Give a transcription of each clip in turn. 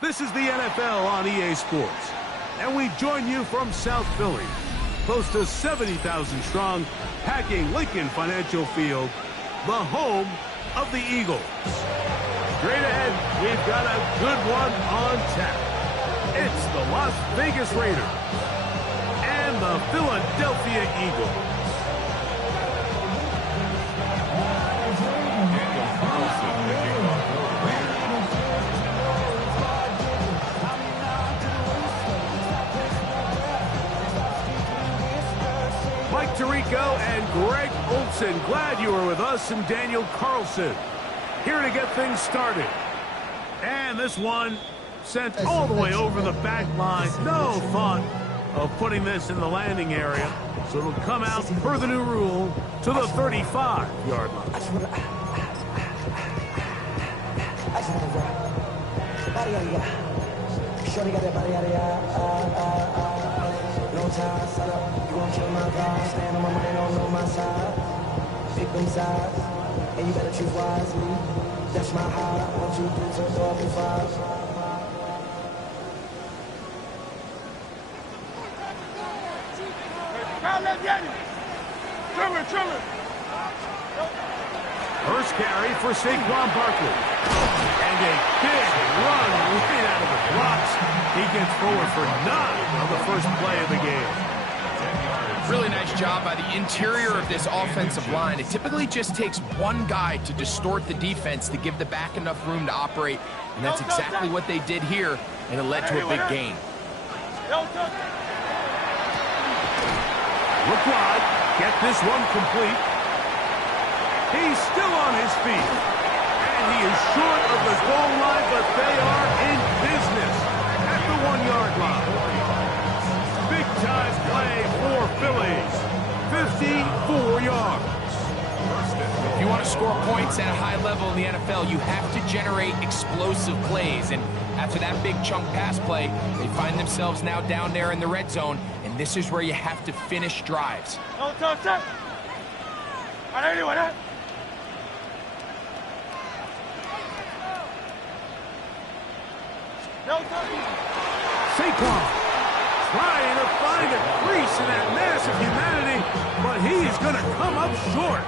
This is the NFL on EA Sports, and we join you from South Philly, close to 70,000 strong, packing Lincoln Financial Field, the home of the Eagles. Straight ahead, we've got a good one on tap. It's the Las Vegas Raiders and the Philadelphia Eagles. Mike Tirico and Greg Olson, glad you were with us, and Daniel Carlson here to get things started. And this one sent all the way over the back line. No thought of putting this in the landing area, so it'll come out per the new rule to the 35-yard line. No time, set up, you gon' kill my vibe. Stand on my money, don't know my side. Pick them sides, and you better choose wisely. That's my high, 1, 2, 3, 4, 5. First carry for Saquon Barkley. And a big run right out of the blocks. He gets forward for 9 on the first play of the game. Really nice job by the interior of this offensive line. It typically just takes one guy to distort the defense to give the back enough room to operate, and that's exactly what they did here, and it led to a big gain. Look wide, get this one complete. He's still on his feet, and he is short of the goal line, but they are in business at the 1-yard line. Big-time play for Phillies, 54 yards. If you want to score points at a high level in the NFL, you have to generate explosive plays, and after that big chunk pass play, they find themselves now down there in the red zone, and this is where you have to finish drives. Saquon trying to find a crease in that mass of humanity, but he is going to come up short.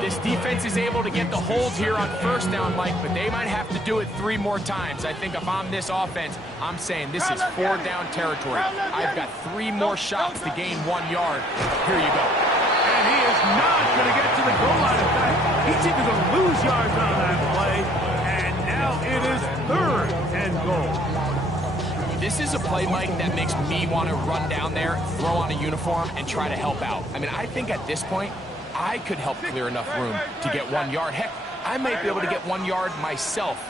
This defense is able to get the hold here on first down, Mike, but they might have to do it 3 more times. I think if I'm this offense, I'm saying this is 4-down territory. I've got 3 more shots to gain 1 yard. Here you go. And he is not going to get to the goal line. In fact, he's even going to lose yards on that play. And now it is 3rd and goal. This is a play, Mike, that makes me want to run down there, throw on a uniform, and try to help out. I mean, I think at this point, I could help clear enough room to get 1 yard. Heck, I might be able to get 1 yard myself.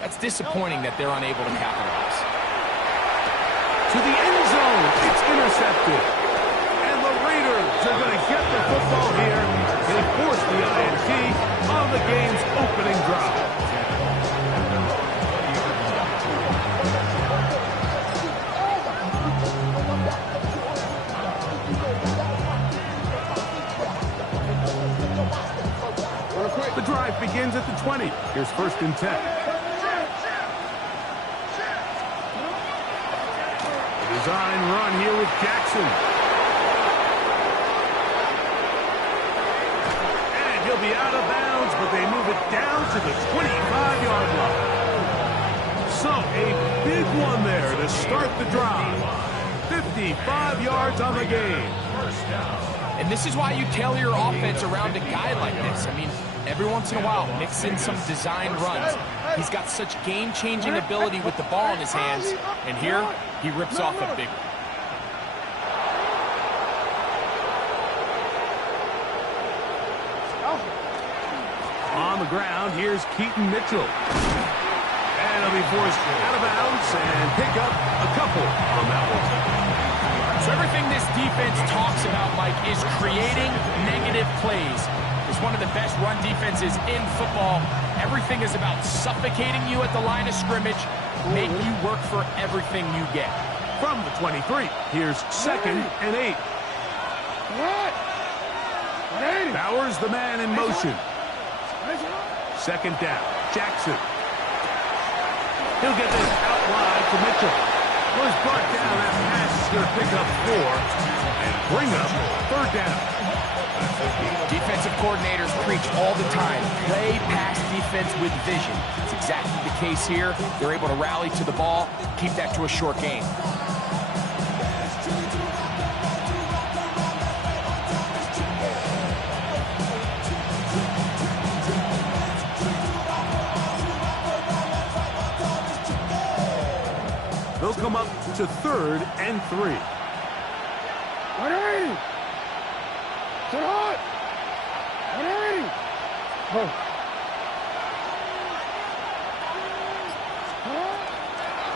That's disappointing that they're unable to capitalize. To the end zone, it's intercepted. And the Raiders are going to get the football here. They force the INT on the game's opening drive. The drive begins at the 20. Here's 1st and 10. Design run here with Jackson. He'll be out of bounds, but they move it down to the 25-yard line. So, a big one there to start the drive. 55 yards on the game. And this is why you tailor your offense around a guy like this. I mean, every once in a while, mix in some designed runs. He's got such game-changing ability with the ball in his hands. And here, he rips off a big one. On the ground, here's Keaton Mitchell. And he'll be forced out of bounds and pick up a couple on that one. So everything this defense talks about, Mike, is creating negative plays. It's one of the best run defenses in football. Everything is about suffocating you at the line of scrimmage, make you work for everything you get. From the 23, here's 2nd and 8. Bowers the man in motion. 2nd down, Jackson. He'll get this out wide to Mitchell. Was brought down. That pass is going to pick up 4 and bring up 3rd down. Defensive coordinators preach all the time, play pass defense with vision. It's exactly the case here. They're able to rally to the ball, keep that to a short game. They'll come up to 3rd and 3.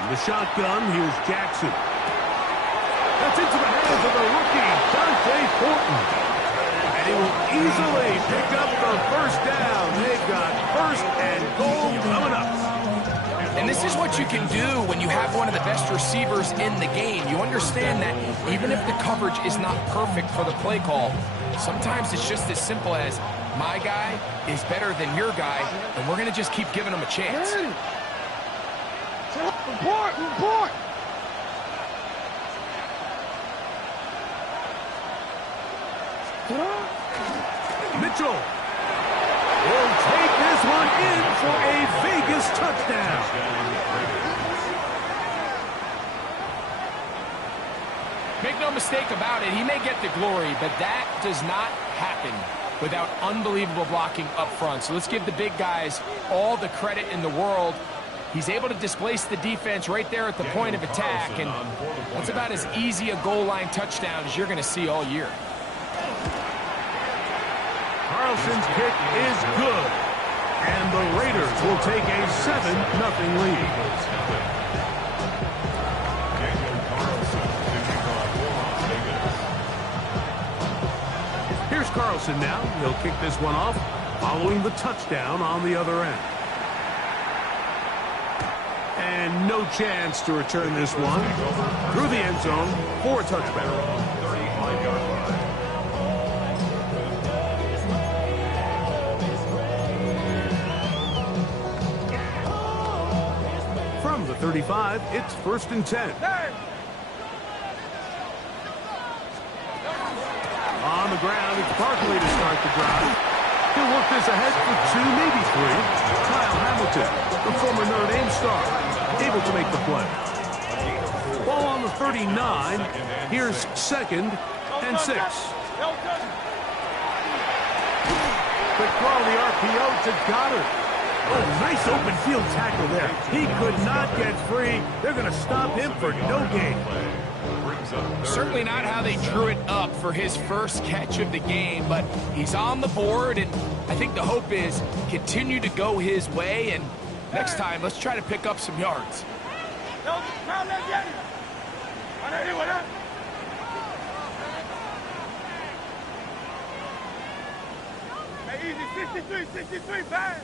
In the shotgun, here's Jackson. That's into the hands of the rookie, Dante Thornton. And he will easily pick up the 1st down. They've got 1st and goal coming up. And this is what you can do when you have one of the best receivers in the game. You understand that even if the coverage is not perfect for the play call, sometimes it's just as simple as, my guy is better than your guy, and we're going to just keep giving him a chance. Mitchell will take this one in for a Vegas touchdown. Make no mistake about it, he may get the glory, but that does not happen without unbelievable blocking up front. So let's give the big guys all the credit in the world. He's able to displace the defense right there at the point of attack, and that's about as easy a goal line touchdown as you're going to see all year. Carlson's kick is good, and the Raiders will take a 7-0 lead. Here's Carlson now. He'll kick this one off, following the touchdown on the other end. And no chance to return this one through the end zone for a touchback. From the 35, it's 1st and 10. On the ground, it's Barkley to start the drive. He'll work this ahead for 2, maybe 3. Kyle Hamilton, the former Notre Dame star, able to make the play. Ball on the 39. Here's 2nd and 6. Quick throw, the RPO to Goddard. Oh, nice open field tackle there. He could not get free. They're going to stop him for no gain. Certainly not how they drew it up for his first catch of the game, but he's on the board, and I think the hope is continue to go his way, and next time, let's try to pick up some yards. Easy, 63, fast.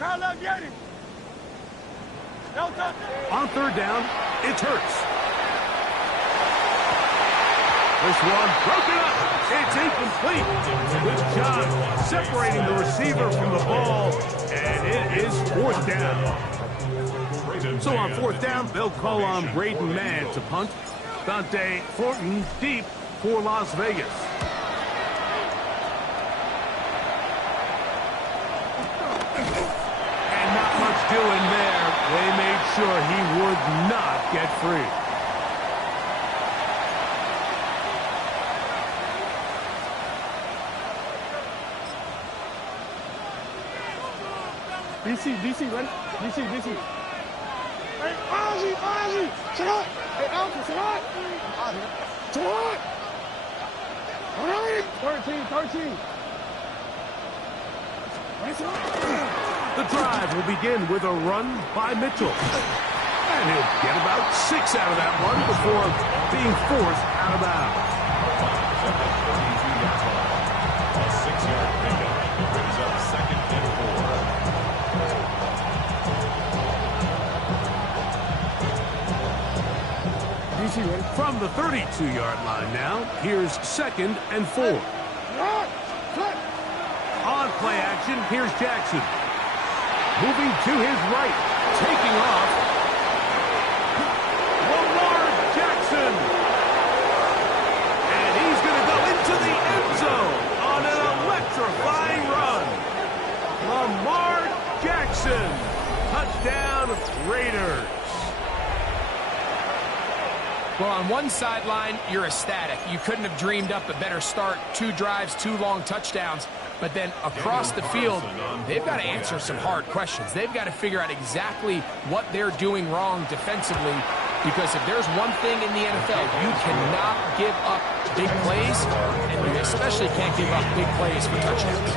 Call up Yeti. On 3rd down, it's Hurts. This one broken up. It's incomplete. Good job separating the receiver from the ball, and it is 4th down. So on 4th down, they'll call on Braden Mann to punt. Dante Thornton deep for Las Vegas. get free. DC, ready? DC. Hey, Ozzy, Salat. Hey, Ozzy, Salat. Salat. All right. 13. The drive will begin with a run by Mitchell. And he'll get about 6 out of that one before being forced out of bounds. A 6-yard pickup brings up 2nd and 4. DC, ready? From the 32-yard line now, here's 2nd and 4. On play action, here's Jackson. Moving to his right, taking off. Lamar Jackson. And he's going to go into the end zone on an electrifying run. Lamar Jackson. Touchdown, Raiders. Well, on one sideline, you're ecstatic. You couldn't have dreamed up a better start. 2 drives, 2 long touchdowns. But then across the field, they've got to answer some hard questions. They've got to figure out exactly what they're doing wrong defensively. Because if there's one thing in the NFL, you cannot give up big plays, and you especially can't give up big plays for touchdowns.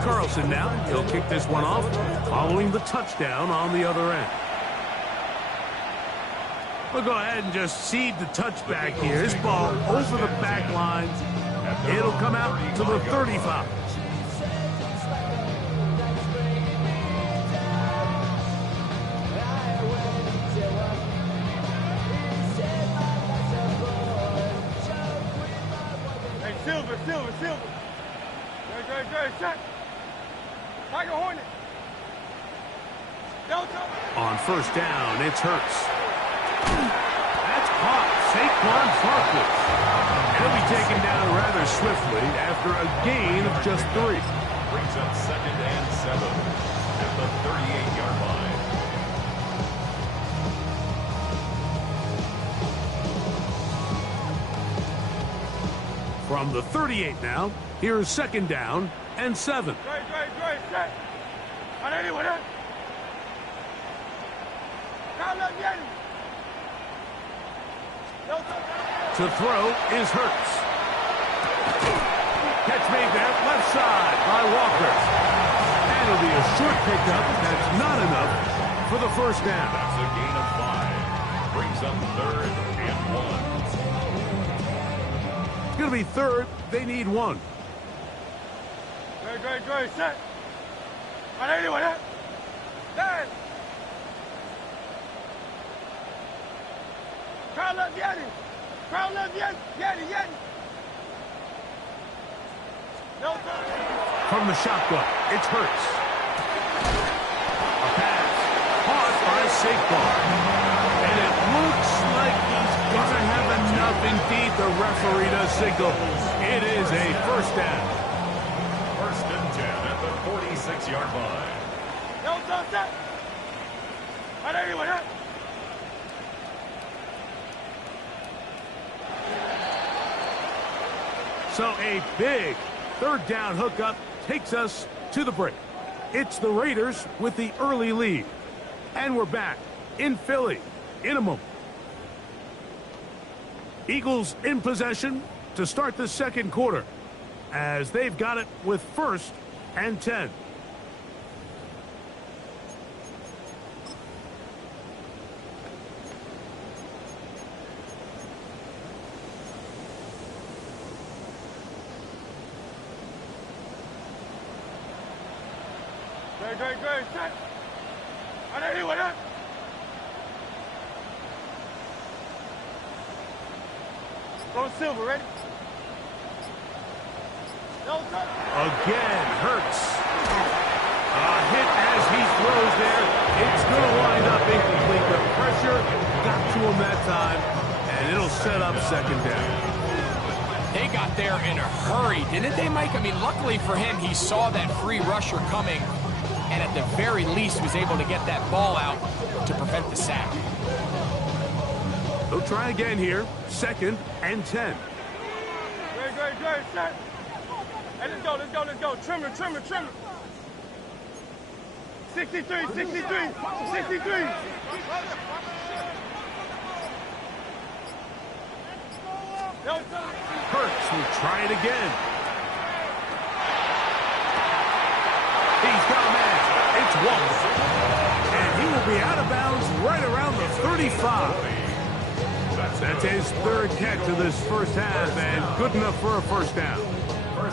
Carlson now. He'll kick this one off following the touchdown on the other end. We'll go ahead and just seed the touchback here. This ball over the back lines. It'll come out to the 35. Hey, Silver. Great, shot. Tiger Hornet. Delta. On first down, it's Hurts. That's caught. Saquon Barkley. He'll be taken down rather swiftly after a gain of just 3. Brings up 2nd and 7 at the 38-yard line. From the 38 now, here's 2nd down and 7. Great, set. On anyone else? To throw is Hurts. Catch made there, left side by Walker. And it'll be a short pickup. That's not enough for the first down. That's a gain of 5. Brings up 3rd and 1. It's going to be 3rd. They need 1. Great, set. On anyone else? Dad. Crowd left Yeti. No time. From the shotgun, it's Hurts. A pass. Caught by Saquon. And it looks like he's going to have enough. Indeed, the referee does signal. It is a first down. 1st and 10 at the 46-yard line. No time, set. On anyone else? So a big 3rd down hookup takes us to the break. It's the Raiders with the early lead. And we're back in Philly in a moment. Eagles in possession to start the 2nd quarter as they've got it with 1st and 10. Great, set. On anyone else? Go Silver, ready? No time. Again, Hurts. A hit as he throws there. It's going to wind up incomplete. The pressure got to him that time, and and it'll set up second down. They got there in a hurry, didn't they, Mike? I mean, luckily for him, he saw that free rusher coming, and at the very least was able to get that ball out to prevent the sack. They'll try again here. 2nd and 10. Great, set. Hey, let's go. Trimmer. 63. Hurts will try it again. He's got a man. It's Wallace. And he will be out of bounds right around the 35. That's his 3rd catch of this first half, and good enough for a first down.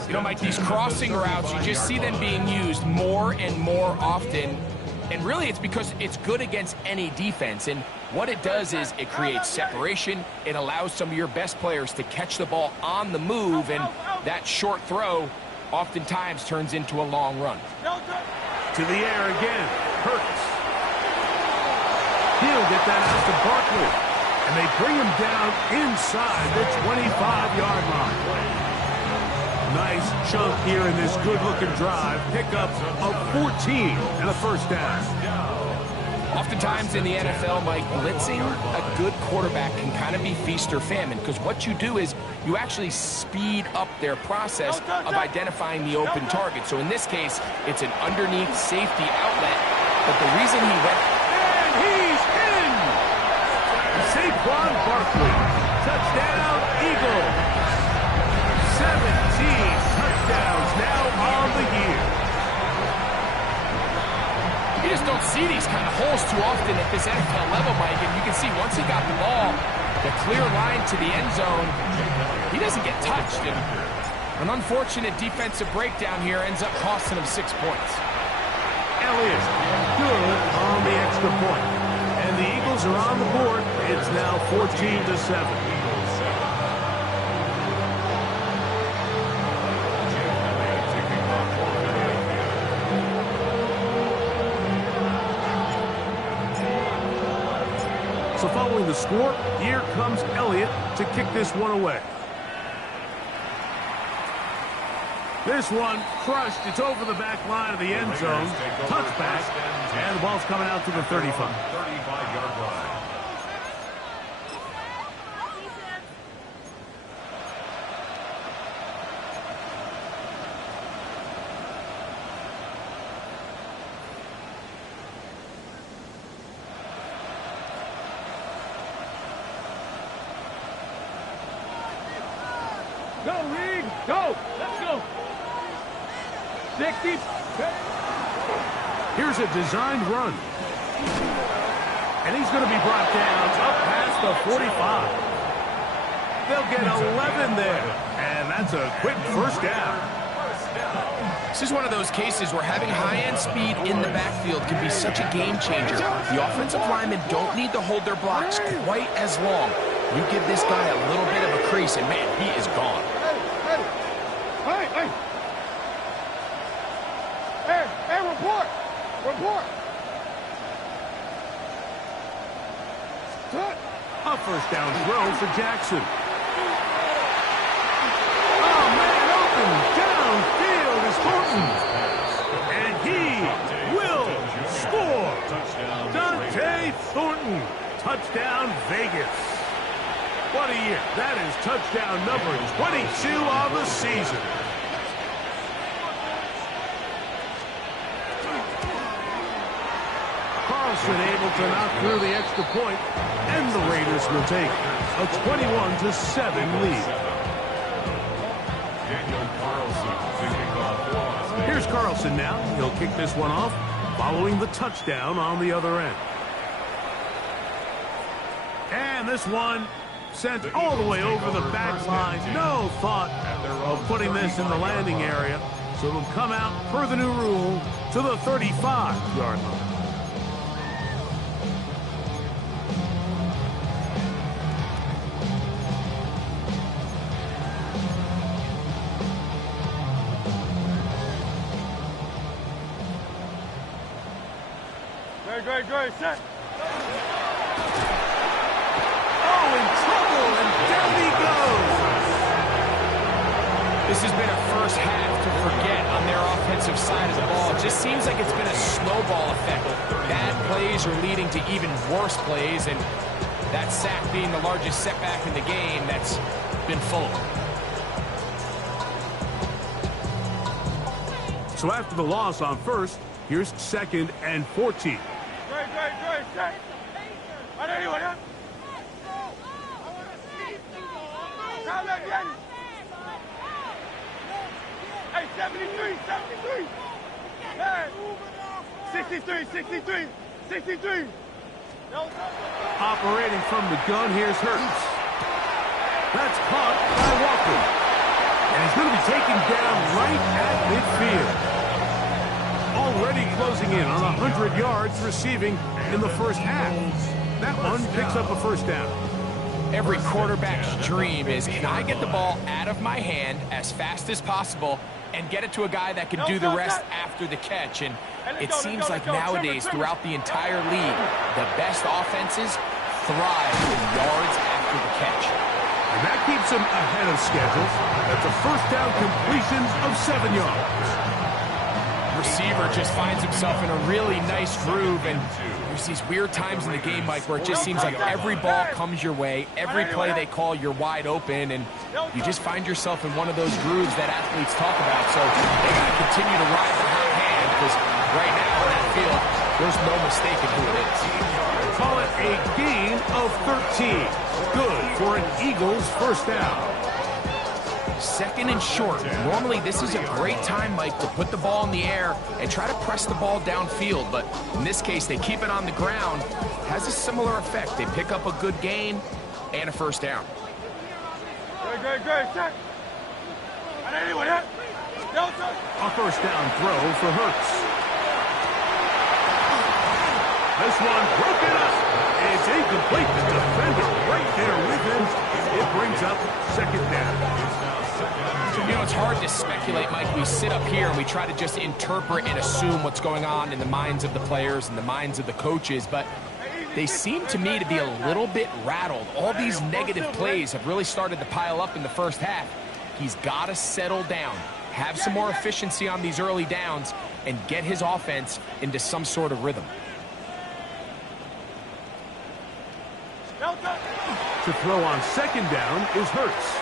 You know, Mike, these crossing routes, you just see them being used more and more often. And really, it's because it's good against any defense. And what it does is it creates separation. It allows some of your best players to catch the ball on the move. And that short throw oftentimes turns into a long run. To the air again. Hurts. He'll get that out to Barkley. And they bring him down inside the 25-yard line. Nice chunk here in this good-looking drive. Pickup of 14 and a first down. Oftentimes in the NFL, Mike, blitzing a good quarterback can kind of be feast or famine, because what you do is you actually speed up their process of identifying the open target. So in this case, it's an underneath safety outlet. But the reason he went... And he's in! Saquon Barkley. Touchdown, Eagles. 17 touchdowns now on the year. You just don't see these kind of holes too often at this NFL level, Mike. And you can see once he got the ball, the clear line to the end zone, he doesn't get touched. And an unfortunate defensive breakdown here ends up costing him 6 points. Elliott, good on the extra point. And the Eagles are on the board. It's now 14-7. So following the score, here comes Elliott to kick this one away. This one crushed. It's over the back line of the end zone. Touchback. And the ball's coming out to the 35. 35-yard line. Go, Reed! Go! Let's go! 60. Here's a designed run. And he's going to be brought down up past the 45. They'll get 11 there. And that's a quick first down. This is one of those cases where having high-end speed in the backfield can be such a game changer. The offensive linemen don't need to hold their blocks quite as long. You give this guy a little bit of a crease, and man, he is gone. Hey, report! A first down throw for Jackson. Oh, man, open downfield is Thornton. And he will score. Dante Thornton. Touchdown, Vegas. What a year. That is touchdown number 22 on the season. Carlson able to knock through the extra point, and the Raiders will take a 21-7 lead. Here's Carlson now. He'll kick this one off, following the touchdown on the other end. And this one sent all the way over the back line. No thought of putting this in the landing area. So it'll come out, per the new rule, to the 35-yard line. Great, set. Oh, in trouble This has been a first half to forget on their offensive side of the ball. It just seems like it's been a snowball effect. Bad plays are leading to even worse plays, and that sack being the largest setback in the game that's been full. So after the loss on first, here's 2nd and 14. Hey, 73. Hey, 63. Operating from the gun, here's Hurts. That's caught by Walker. And he's going to be taken down right at midfield. Already closing in on 100 yards receiving in the first half. That one picks up a first down. Every quarterback's dream is, can I get the ball out of my hand as fast as possible and get it to a guy that can do the rest after the catch? And it seems like nowadays, throughout the entire league, the best offenses thrive in yards after the catch. And that keeps them ahead of schedule. That's a first down completions of 7 yards. Receiver just finds himself in a really nice groove, and there's these weird times in the game, Mike, where it just seems like every ball comes your way, every play they call, you're wide open, and you just find yourself in one of those grooves that athletes talk about. So they got to continue to ride the hot hand, because right now in that field, there's no mistaking who it is. Call it a gain of 13. Good for an Eagles first down. 2nd and short. Normally, this is a great time, Mike, to put the ball in the air and try to press the ball downfield. But in this case, they keep it on the ground. Has a similar effect. They pick up a good gain and a first down. Good. Check. A first down throw for Hurts. This one broken up. It's incomplete. The defender right there with him. It brings up 2nd down. You know, it's hard to speculate, Mike. We sit up here and we try to just interpret and assume what's going on in the minds of the players and the minds of the coaches, but they seem to me to be a little bit rattled. All these negative plays have really started to pile up in the first half. He's got to settle down, have some more efficiency on these early downs, and get his offense into some sort of rhythm. To throw on 2nd down is Hurts.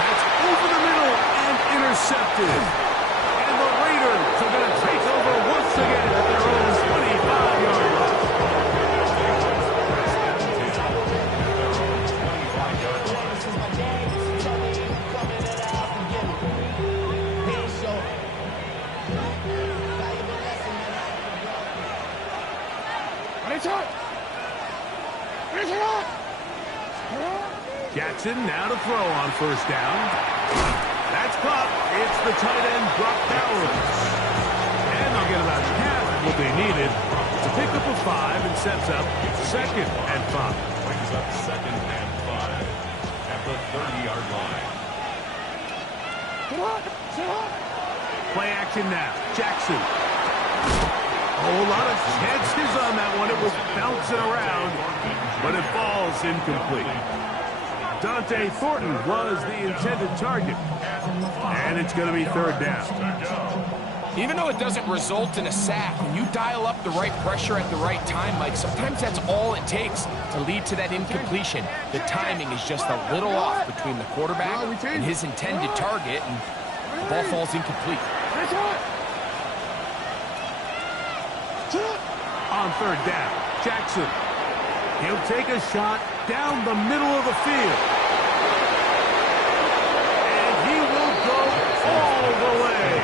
That's over the middle and intercepted. And the Raiders are going to take over once again at their own 25-yard line. Jackson now to throw on first down. That's caught. It's the tight end, Brock Bowers. And they'll get about half what they needed to pick up a 5 and sets up 2nd and 5. Brings up 2nd and 5 at the 30-yard line. Play action now. Jackson. A whole lot of chances on that one. It was bouncing around, but it falls incomplete. Dante Thornton was the intended target. And it's going to be 3rd down. Even though it doesn't result in a sack, when you dial up the right pressure at the right time, Mike, sometimes that's all it takes to lead to that incompletion. The timing is just a little off between the quarterback and his intended target, and the ball falls incomplete. On 3rd down, Jackson. He'll take a shot down the middle of the field. And he will go all the way.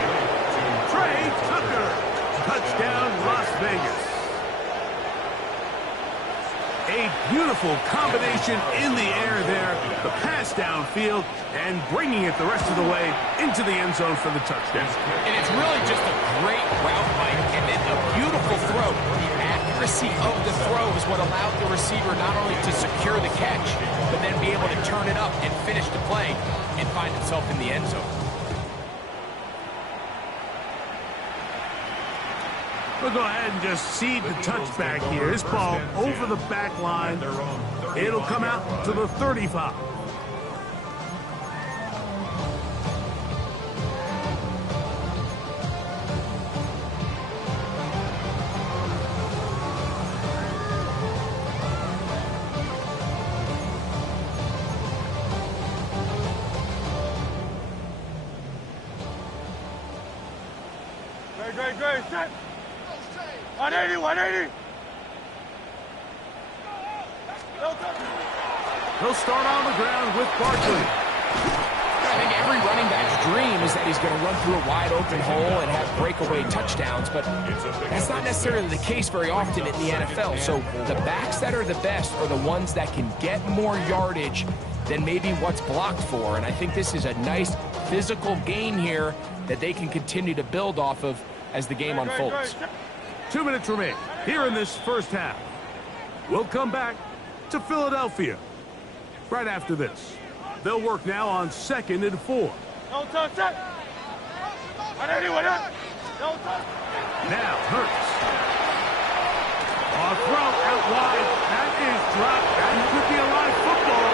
Trey Tucker. Touchdown, Las Vegas. A beautiful combination in the air there. The pass downfield and bringing it the rest of the way into the end zone for the touchdown. And it's really just a great route, Mike, and then a beautiful throw. The accuracy of the throw is what allowed the receiver not only to secure the catch, but then be able to turn it up and finish the play and find himself in the end zone. We'll go ahead and just cede the touchback here. This ball over the back line. It'll come out to the 35. Great, set. 180, 180. He'll start on the ground with Barkley. I think every running back's dream is that he's going to run through a wide open hole and have breakaway touchdowns, but that's not necessarily the case very often in the NFL. So the backs that are the best are the ones that can get more yardage than maybe what's blocked for. And I think this is a nice physical gain here that they can continue to build off of as the game unfolds. 2 minutes remain here in this first half. We'll come back to Philadelphia right after this. They'll work now on 2nd and 4. No touch, set. 180, 180. No touch. Now Hurts. A throw out wide. That is dropped. That could be a live football.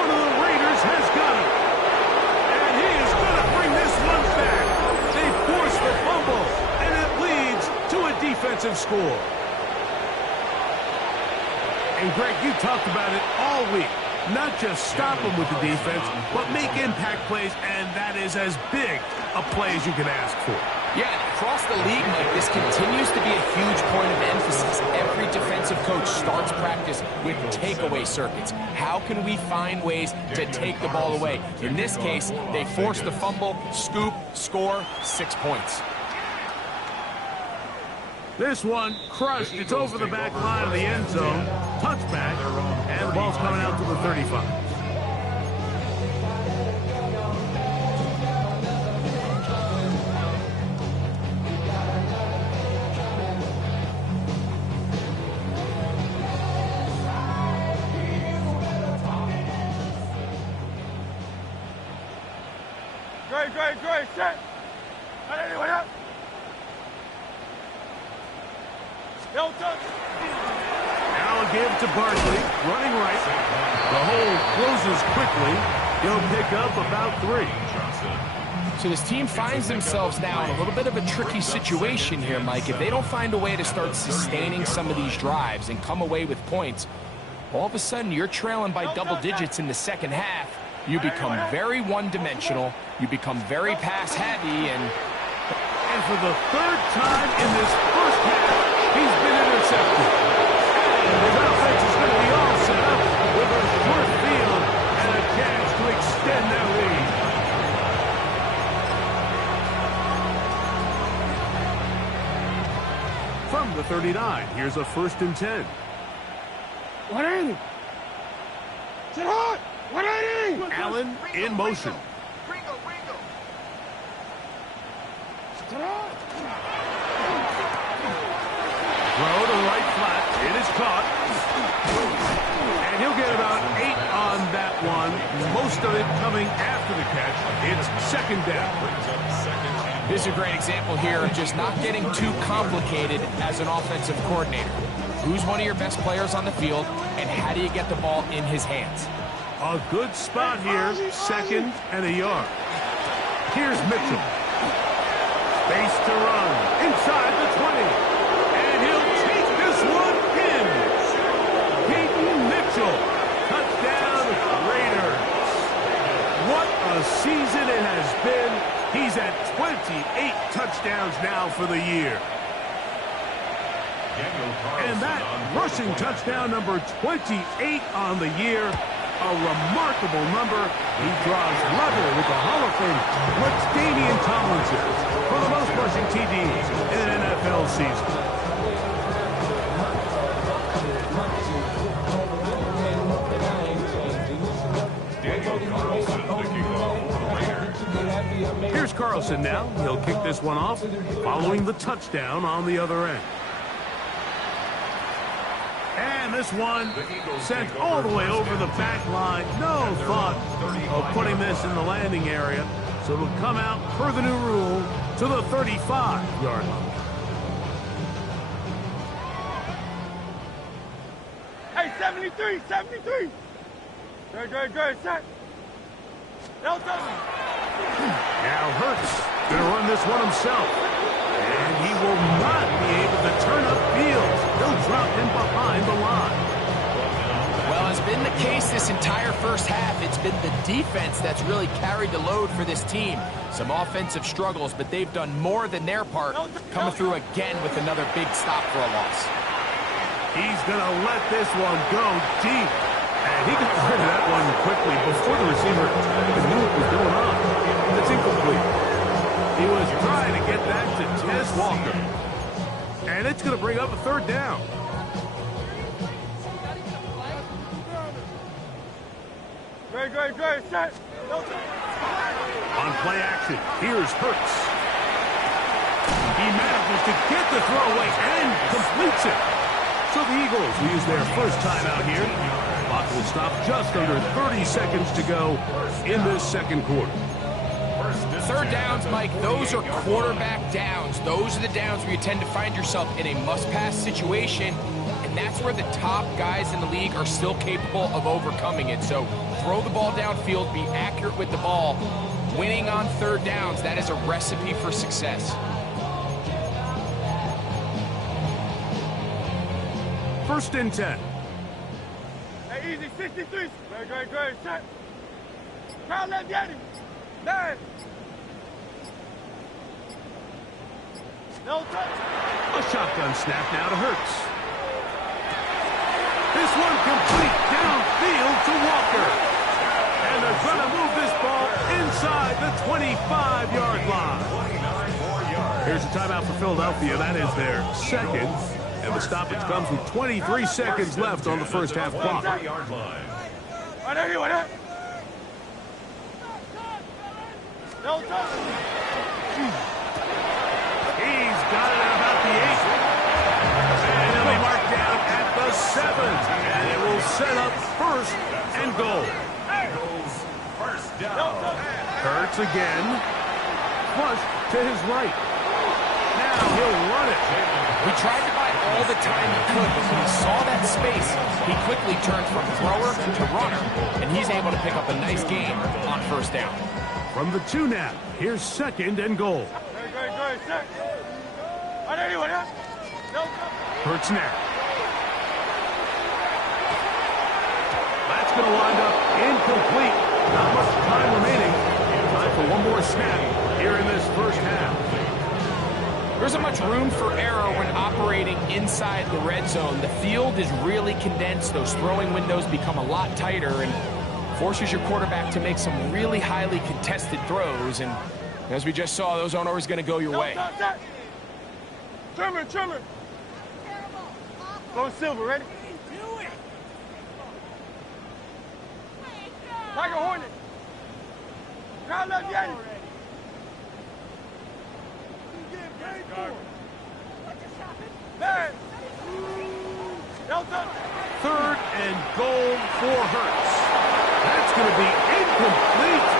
One of the Raiders has got it. And he is going to bring this one back. They force the fumble, and it leads to a defensive score. And Greg, you talked about it all week. Not just stop them with the defense, but make impact plays, and that is as big a play as you can ask for. Yeah, across the league, Mike, this continues to be a huge point of emphasis. Every defensive coach starts practice with takeaway circuits. How can we find ways to take the ball away? In this case, they force the fumble, scoop, score, 6 points. This one crushed. It's over the back line of the end zone. Touchback. And the ball's coming out to the 35. Great, set. 180, 180. No touch. Now a give to Barkley, running right. The hole closes quickly. He'll pick up about 3. So this team finds themselves now in a little bit of a tricky situation here, Mike. If they don't find a way to start sustaining some of these drives and come away with points, all of a sudden you're trailing by double digits in the second half. You become very one-dimensional. You become very pass-heavy, and for the 3rd time in this first half, he's been intercepted. And the offense is going to be all set up with a short field and a chance to extend their lead. From the 39, here's a 1st and 10. 180. Sit hard. 180. Allen in motion. Throw to the right flat. It is caught. And he'll get about 8 on that one. Most of it coming after the catch. It's 2nd down. this is a great example here of just not getting too complicated as an offensive coordinator. Who's one of your best players on the field, and how do you get the ball in his hands? A good spot here, 2nd and a yard. Here's Mitchell. Space to run inside the 20. And he'll take this one in. Peyton Mitchell. Touchdown Raiders. What a season it has been. He's at 28 touchdowns now for the year. And that rushing touchdown number 28 on the year, a remarkable number. He draws level with the Hall of Fame LaDainian Tomlinson for the most rushing TDs in an NFL season. Here's Carlson now. He'll kick this one off following the touchdown on the other end. And this one sent all the way over the back line. No thought of putting this in the landing area. So it'll come out per the new rule to the 35-yard line. Hey, 73, 73. Good, set. No touch. Now Hurts going to run this one himself. And he will not be able to turn up field. He'll drop him behind the line. Well, has been the case this entire first half. It's been the defense that's really carried the load for this team. Some offensive struggles, but they've done more than their part, coming through again with another big stop for a loss. He's going to let this one go deep. And he got rid of that one quickly before the receiver knew what was going on. It's incomplete. He was trying to get that to Tez Walker. And it's going to bring up a third down. Great, set. On play action, here's Hurts. He manages to get the throw away and completes it. So the Eagles will use their first time out here. Clock will stop just under 30 seconds to go in this second quarter. Third downs, Mike, those are quarterback downs. Those are the downs where you tend to find yourself in a must-pass situation, and that's where the top guys in the league are still capable of overcoming it. So throw the ball downfield, be accurate with the ball. Winning on third downs, that is a recipe for success. First and 10. Hey, easy, 63. Great, set. Crowd left, Yeti. 9. No touch. A shotgun snap now to Hurts. This one complete downfield to Walker. And they're going to move this ball inside the 25-yard line. Here's a timeout for Philadelphia. That is their second. And the stoppage comes with 23 seconds left on the first half clock. No touch. He's got it at about the 8. And he'll be marked down at the 7. And it will set up first and goal. Hurts again. Flush to his right. Now he'll run it. He tried to buy all the time he could, but when he saw that space, he quickly turned from thrower to runner, and he's able to pick up a nice gain on first down. From the 2 now, here's second and goal. Great, set. Hurts now. That's going to wind up incomplete. Not much time remaining. Time for one more snap here in this first half. There isn't much room for error when operating inside the red zone. The field is really condensed. Those throwing windows become a lot tighter and forces your quarterback to make some really highly contested throws. And as we just saw, those aren't always going to go your way. Trimmer. Go Silver, ready? Tiger Hornet. Crowd left, Yeti. Third and goal for Hurts. That's going to be incomplete.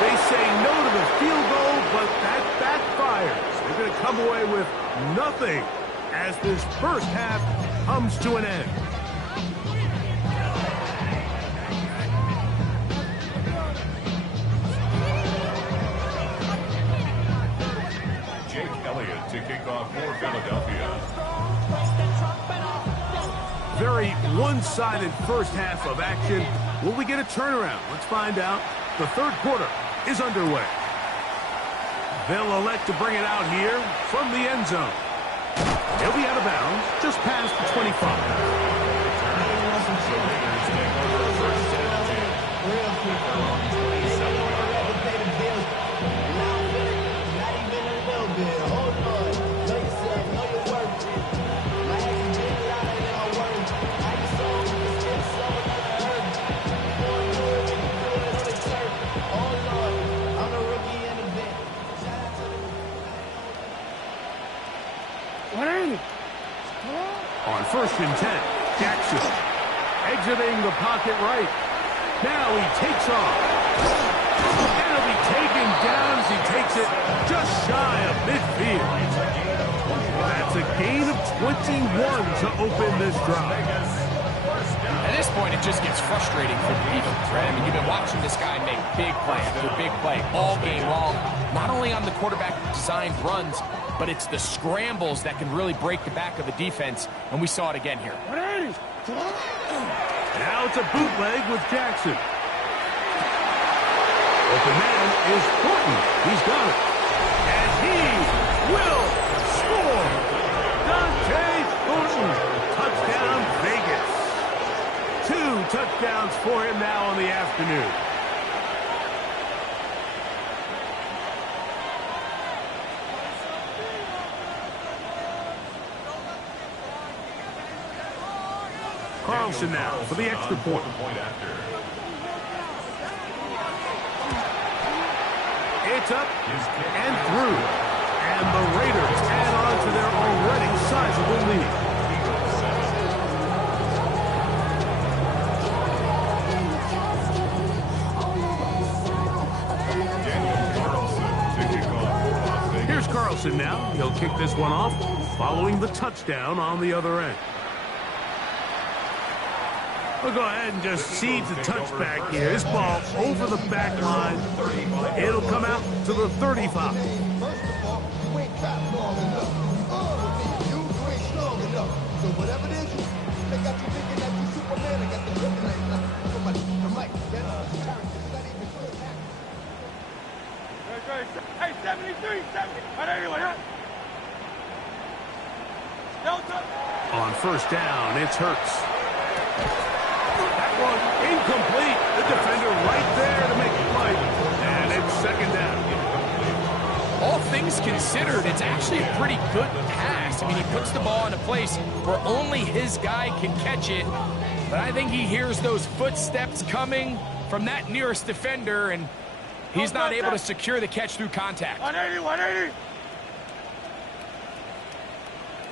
They say no to the field goal, but that backfires. They're going to come away with nothing as this first half comes to an end. To kick off for Philadelphia. Very one-sided first half of action. Will we get a turnaround? Let's find out. The third quarter is underway. They'll elect to bring it out here from the end zone. He'll be out of bounds just past the 25. On first and 10, Jackson exiting the pocket right. Now he takes off. And he'll be taken down as he takes it just shy of midfield. That's a gain of 21 to open this drive. At this point, it just gets frustrating for the defense, right? I mean, you've been watching this guy make big play after big play all game long, not only on the quarterback-designed runs, but it's the scrambles that can really break the back of the defense, and we saw it again here. Now it's a bootleg with Jackson. Open man is Horton. He's got it. And he will score. Dante Horton. Touchdown, Vegas. 2 touchdowns for him now on the afternoon. Carlson now for the extra point. It's up and through. And the Raiders add on to their already sizable lead. Here's Carlson now. He'll kick this one off following the touchdown on the other end. We'll go ahead and just cede the touchback here. This ball over the back line. It'll come out to the 35. First of all, you ain't fat long enough. You ain't strong enough. So whatever it is, they got you thinking that you Superman. I got the kryptonite now. Somebody, the mic, that character's not even good. Hey, 73, 70. Right, anyone, huh? Delta. On first down, it's Hurts. That one incomplete. The defender right there to make the play. And it's second down. All things considered, it's actually a pretty good pass. I mean, he puts the ball in a place where only his guy can catch it. But I think he hears those footsteps coming from that nearest defender, and he's not able to secure the catch through contact. 180, 180.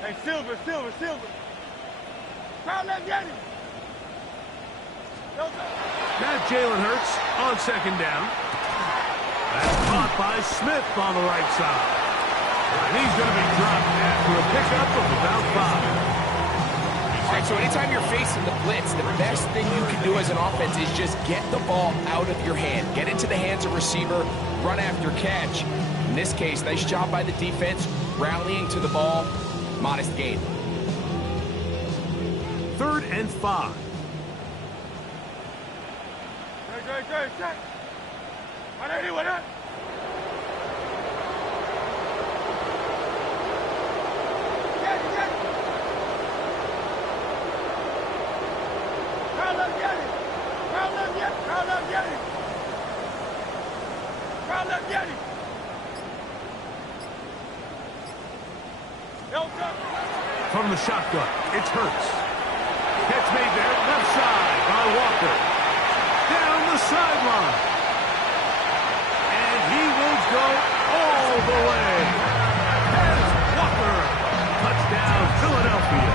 Hey, Silver. Crowd left, Yanni. Now Jalen Hurts on second down. That's caught by Smith on the right side. And he's going to be dropped after a pickup of about 5. All right, so anytime you're facing the blitz, the best thing you can do as an offense is just get the ball out of your hand. Get into the hands of receiver, run after catch. In this case, nice job by the defense, rallying to the ball, modest gain. 3rd and 5. Great, check. 180, 180. Crowd left, Yanni. From the shotgun, it's Hurts. Catch made there, left side by Walker. Down the sideline. And he will go all the way. Here's Walker. Touchdown, Philadelphia.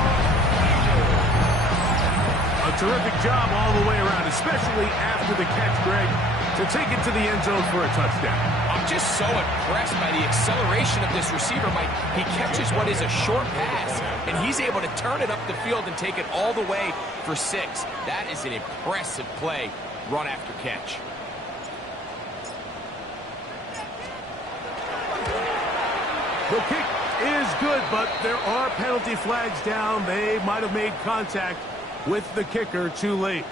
A terrific job all the way around, especially after the catch, Greg, to take it to the end zone for a touchdown. I'm just so impressed by the acceleration of this receiver, Mike. He catches what is a short pass, and he's able to turn it up the field and take it all the way for 6. That is an impressive play, run after catch. The kick is good, but there are penalty flags down. They might have made contact with the kicker too late.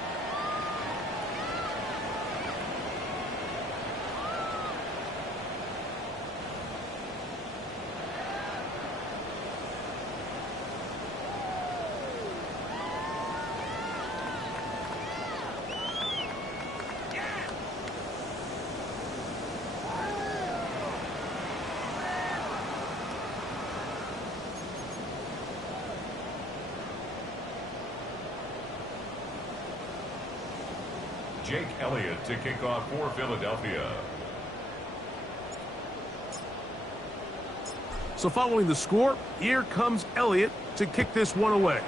Jake Elliott to kick off for Philadelphia. So following the score, here comes Elliott to kick this one away.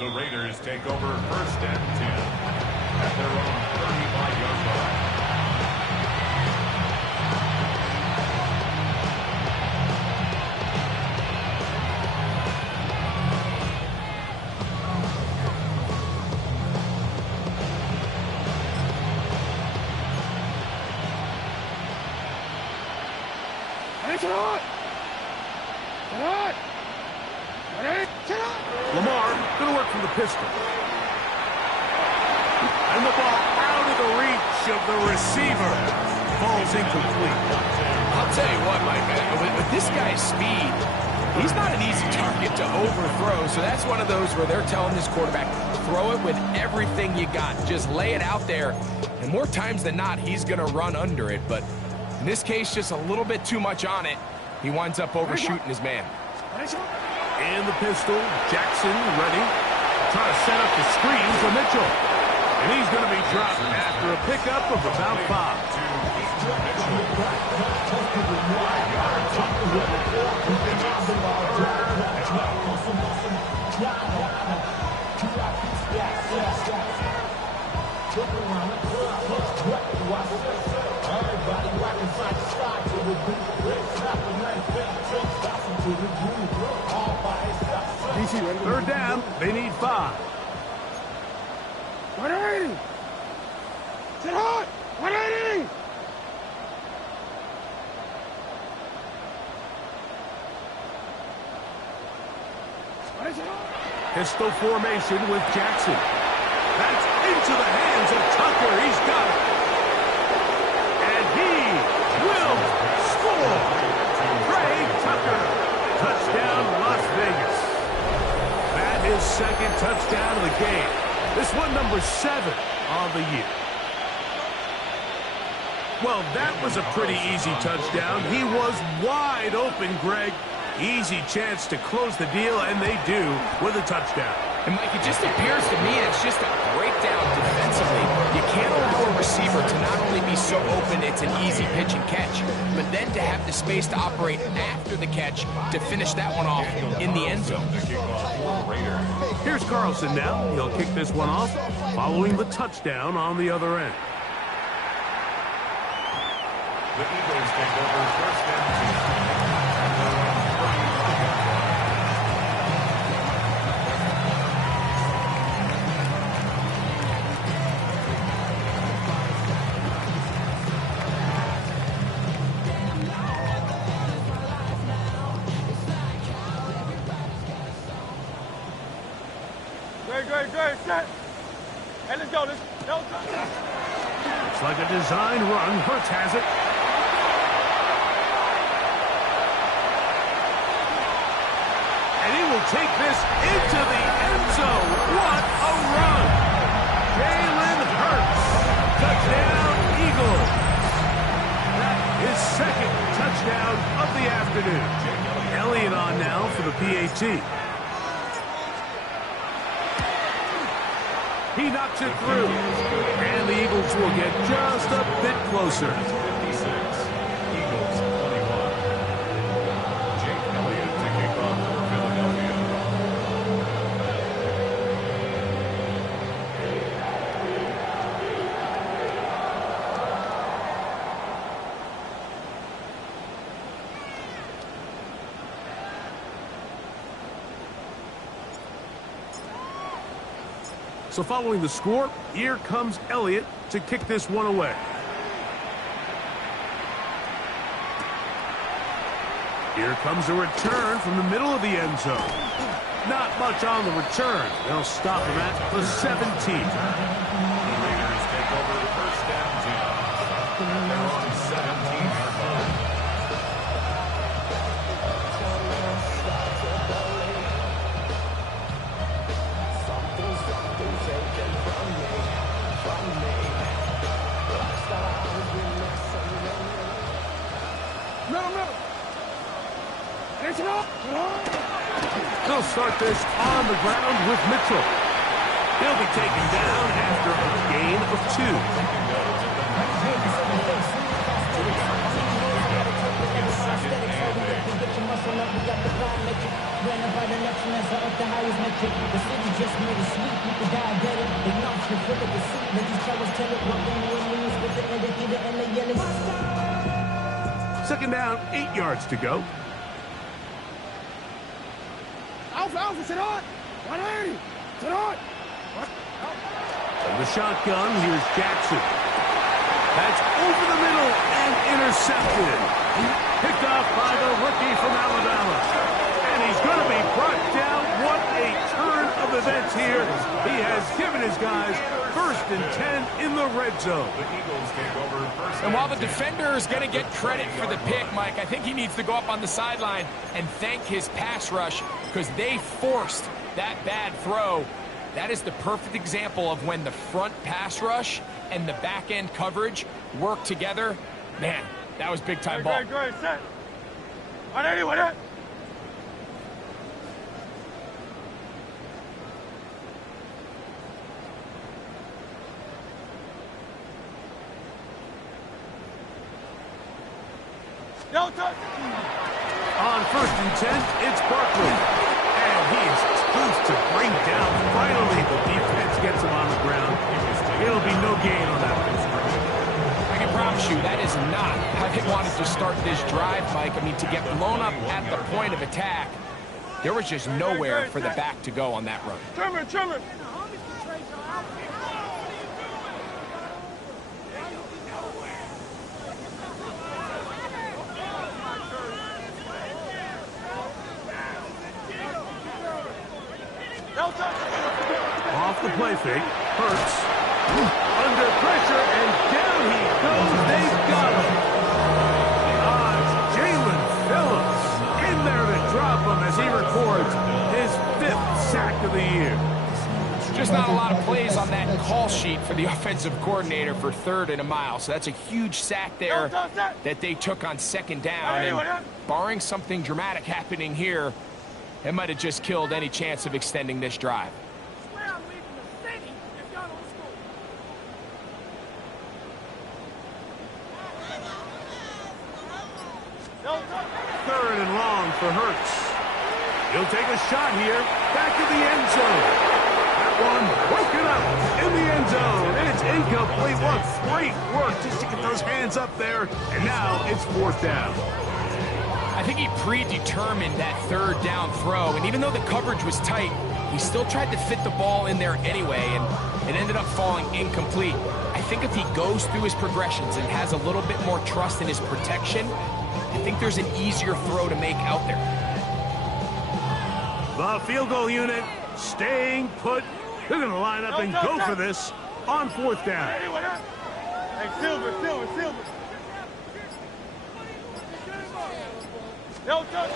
The Raiders take over 1st and 10 at their own 35-yard line. Get out! Get out! from the pistol. And the ball out of the reach of the receiver. Ball's incomplete. I'll tell you what, Mike, with this guy's speed, he's not an easy target to overthrow, so that's one of those where they're telling this quarterback, throw it with everything you got. Just lay it out there, and more times than not, he's going to run under it, but in this case, just a little bit too much on it. He winds up overshooting his man. And the pistol, Jackson ready. Trying to set up the screen for Mitchell. And he's going to be dropped after a pickup of about 5. Third down, they need 5. 180! Sit hot! 180! Pistol formation with Jackson. That's into the hands of Tucker. He's got it. And he will score. Trey Tucker. Touchdown, Las Vegas. That is second touchdown of the game. This one number 7 on the year. Well, that was a pretty easy touchdown. He was wide open, Greg. Easy chance to close the deal, and they do with a touchdown. And, Mike, it just appears to me it's just a breakdown defensively. You can't allow a receiver to not only be so open it's an easy pitch and catch, but then to have the space to operate after the catch to finish that one off in the end zone. Here's Carlson now. He'll kick this one off following the touchdown on the other end. The Eagles take over first and 10. Great, set. Hey, let's go. It's like a design run. Hurts has it. And he will take this into the end zone. What a run. Jalen Hurts. Touchdown, Eagles. That is second touchdown of the afternoon. Elliott on now for the PAT. He knocks it through. And the Eagles will get just a bit closer. 56. Eagles 21. Jake Elliott to kick off for Philadelphia. So following the score, here comes Elliott to kick this one away. Here comes a return from the middle of the end zone. Not much on the return. They'll stop him at the 17. The Raiders take over first and 10. They're on 17-yard line. They'll start this on the ground with Mitchell. He'll be taken down after a gain of 2. Second down, 8 yards to go. Alpha, sit on! 180! Sit on! From the shotgun, here's Jackson. That's over the middle and intercepted. Picked off by the rookie from Alabama. And he's going to be brought down. What a turn of events here. He has given his guys 1st and 10 in the red zone. The Eagles take over first. And while the defender is going to get credit for the pick, Mike, I think he needs to go up on the sideline and thank his pass rush because they forced that bad throw. That is the perfect example of when the front pass rush and the back end coverage work together. Man, that was big time ball. Go ahead, set. On anyone, eh? No touch. On 1st and 10, it's Barkley. And he is tough to bring down. Finally, the defense gets him on the ground. It'll be no gain on that one. I can promise you that is not how they wanted to start this drive, Mike. I mean, to get blown up at the point of attack, there was just nowhere for the back to go on that run. Trimmer. No touch. Off the play fake. Hurts. Under pressure, and down he goes. They've got him. Jalen Phillips in there to drop him as he records his 5th sack of the year. Just not a lot of plays on that call sheet for the offensive coordinator for 3rd and a mile. So that's a huge sack there that they took on 2nd down. And barring something dramatic happening here, it might have just killed any chance of extending this drive. Third and long for Hurts. He'll take a shot here. Back to the end zone. That one broken up in the end zone. And it's incomplete. What great work just to get those hands up there. And now it's 4th down. I think he predetermined that 3rd down throw, and even though the coverage was tight, he still tried to fit the ball in there anyway, and it ended up falling incomplete. I think if he goes through his progressions and has a little bit more trust in his protection, I think there's an easier throw to make out there. The field goal unit staying put. They're going to line up and go for this on 4th down. Hey, Silver. No touch.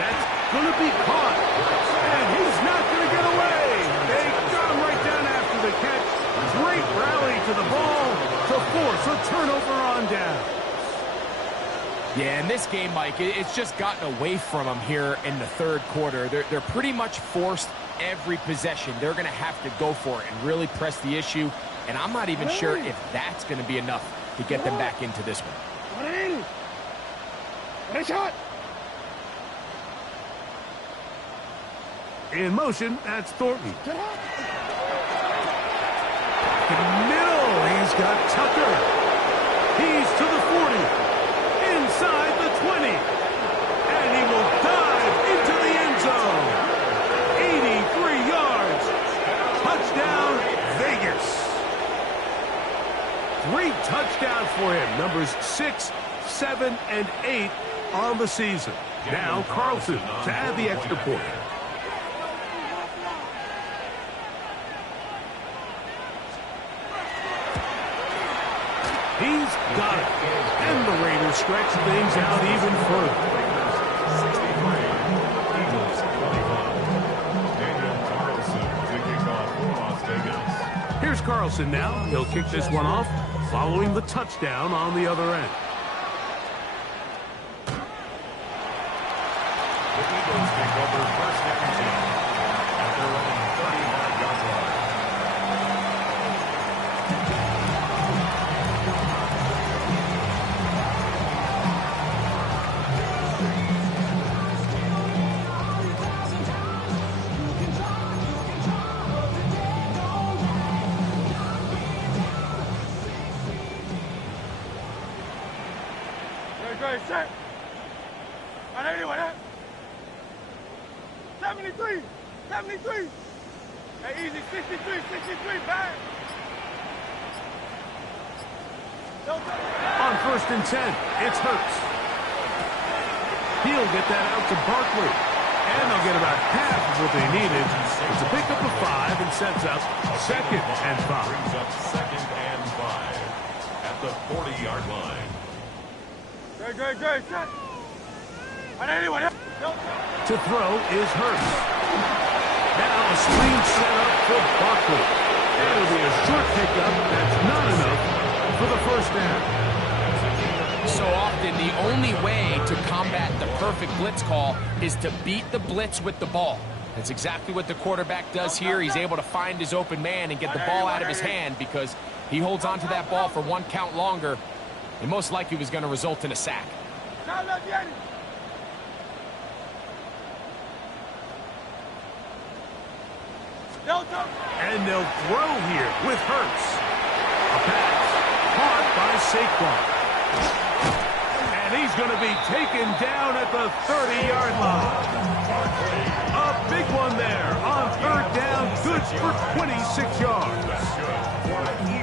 That's going to be caught. And he's not going to get away. They got him right down after the catch. Great rally to the ball to force a turnover on down. Yeah, in this game, Mike, it's just gotten away from them here in the 3rd quarter. They're pretty much forced every possession. They're going to have to go for it and really press the issue. And I'm not even sure if that's going to be enough to get them back into this one. Shot. In motion, that's Thornton. In the middle, he's got Tucker. He's to the 40. Inside the 20. And he will dive into the end zone. 83 yards. Touchdown, Vegas. Great touchdown for him. Numbers 6, 7, and 8 on the season. Now Carlson to add the extra point. He's got it. And the Raiders stretch things out even further. Eagles 25. Daniel Carlson to kick off for Las Vegas. Here's Carlson now. He'll kick this one off following the touchdown on the other end. The Eagles take over 1st and 10 at their own 35-yard line. Go ahead, set. On anyone, eh? 73. Hey, easy, 63, bang. On 1st and 10, it's Hurts. He'll get that out to Barkley. And they'll get about half of what they needed. It's a pickup of 5 and sets up 2nd and 5. Brings up 2nd and 5 at the 40-yard line. Great, set. To throw is Hurts. Now a screen set up for Barkley. It'll be a short pickup that's not enough for the first down. So often, the only way to combat the perfect blitz call is to beat the blitz with the ball. That's exactly what the quarterback does here. He's able to find his open man and get the ball out of his hand because he holds on to that ball for 1 count longer. And most likely was going to result in a sack. And they'll throw here with Hurts. A pass caught by Saquon. And he's going to be taken down at the 30-yard line. A big one there on 3rd down, good for 26 yards.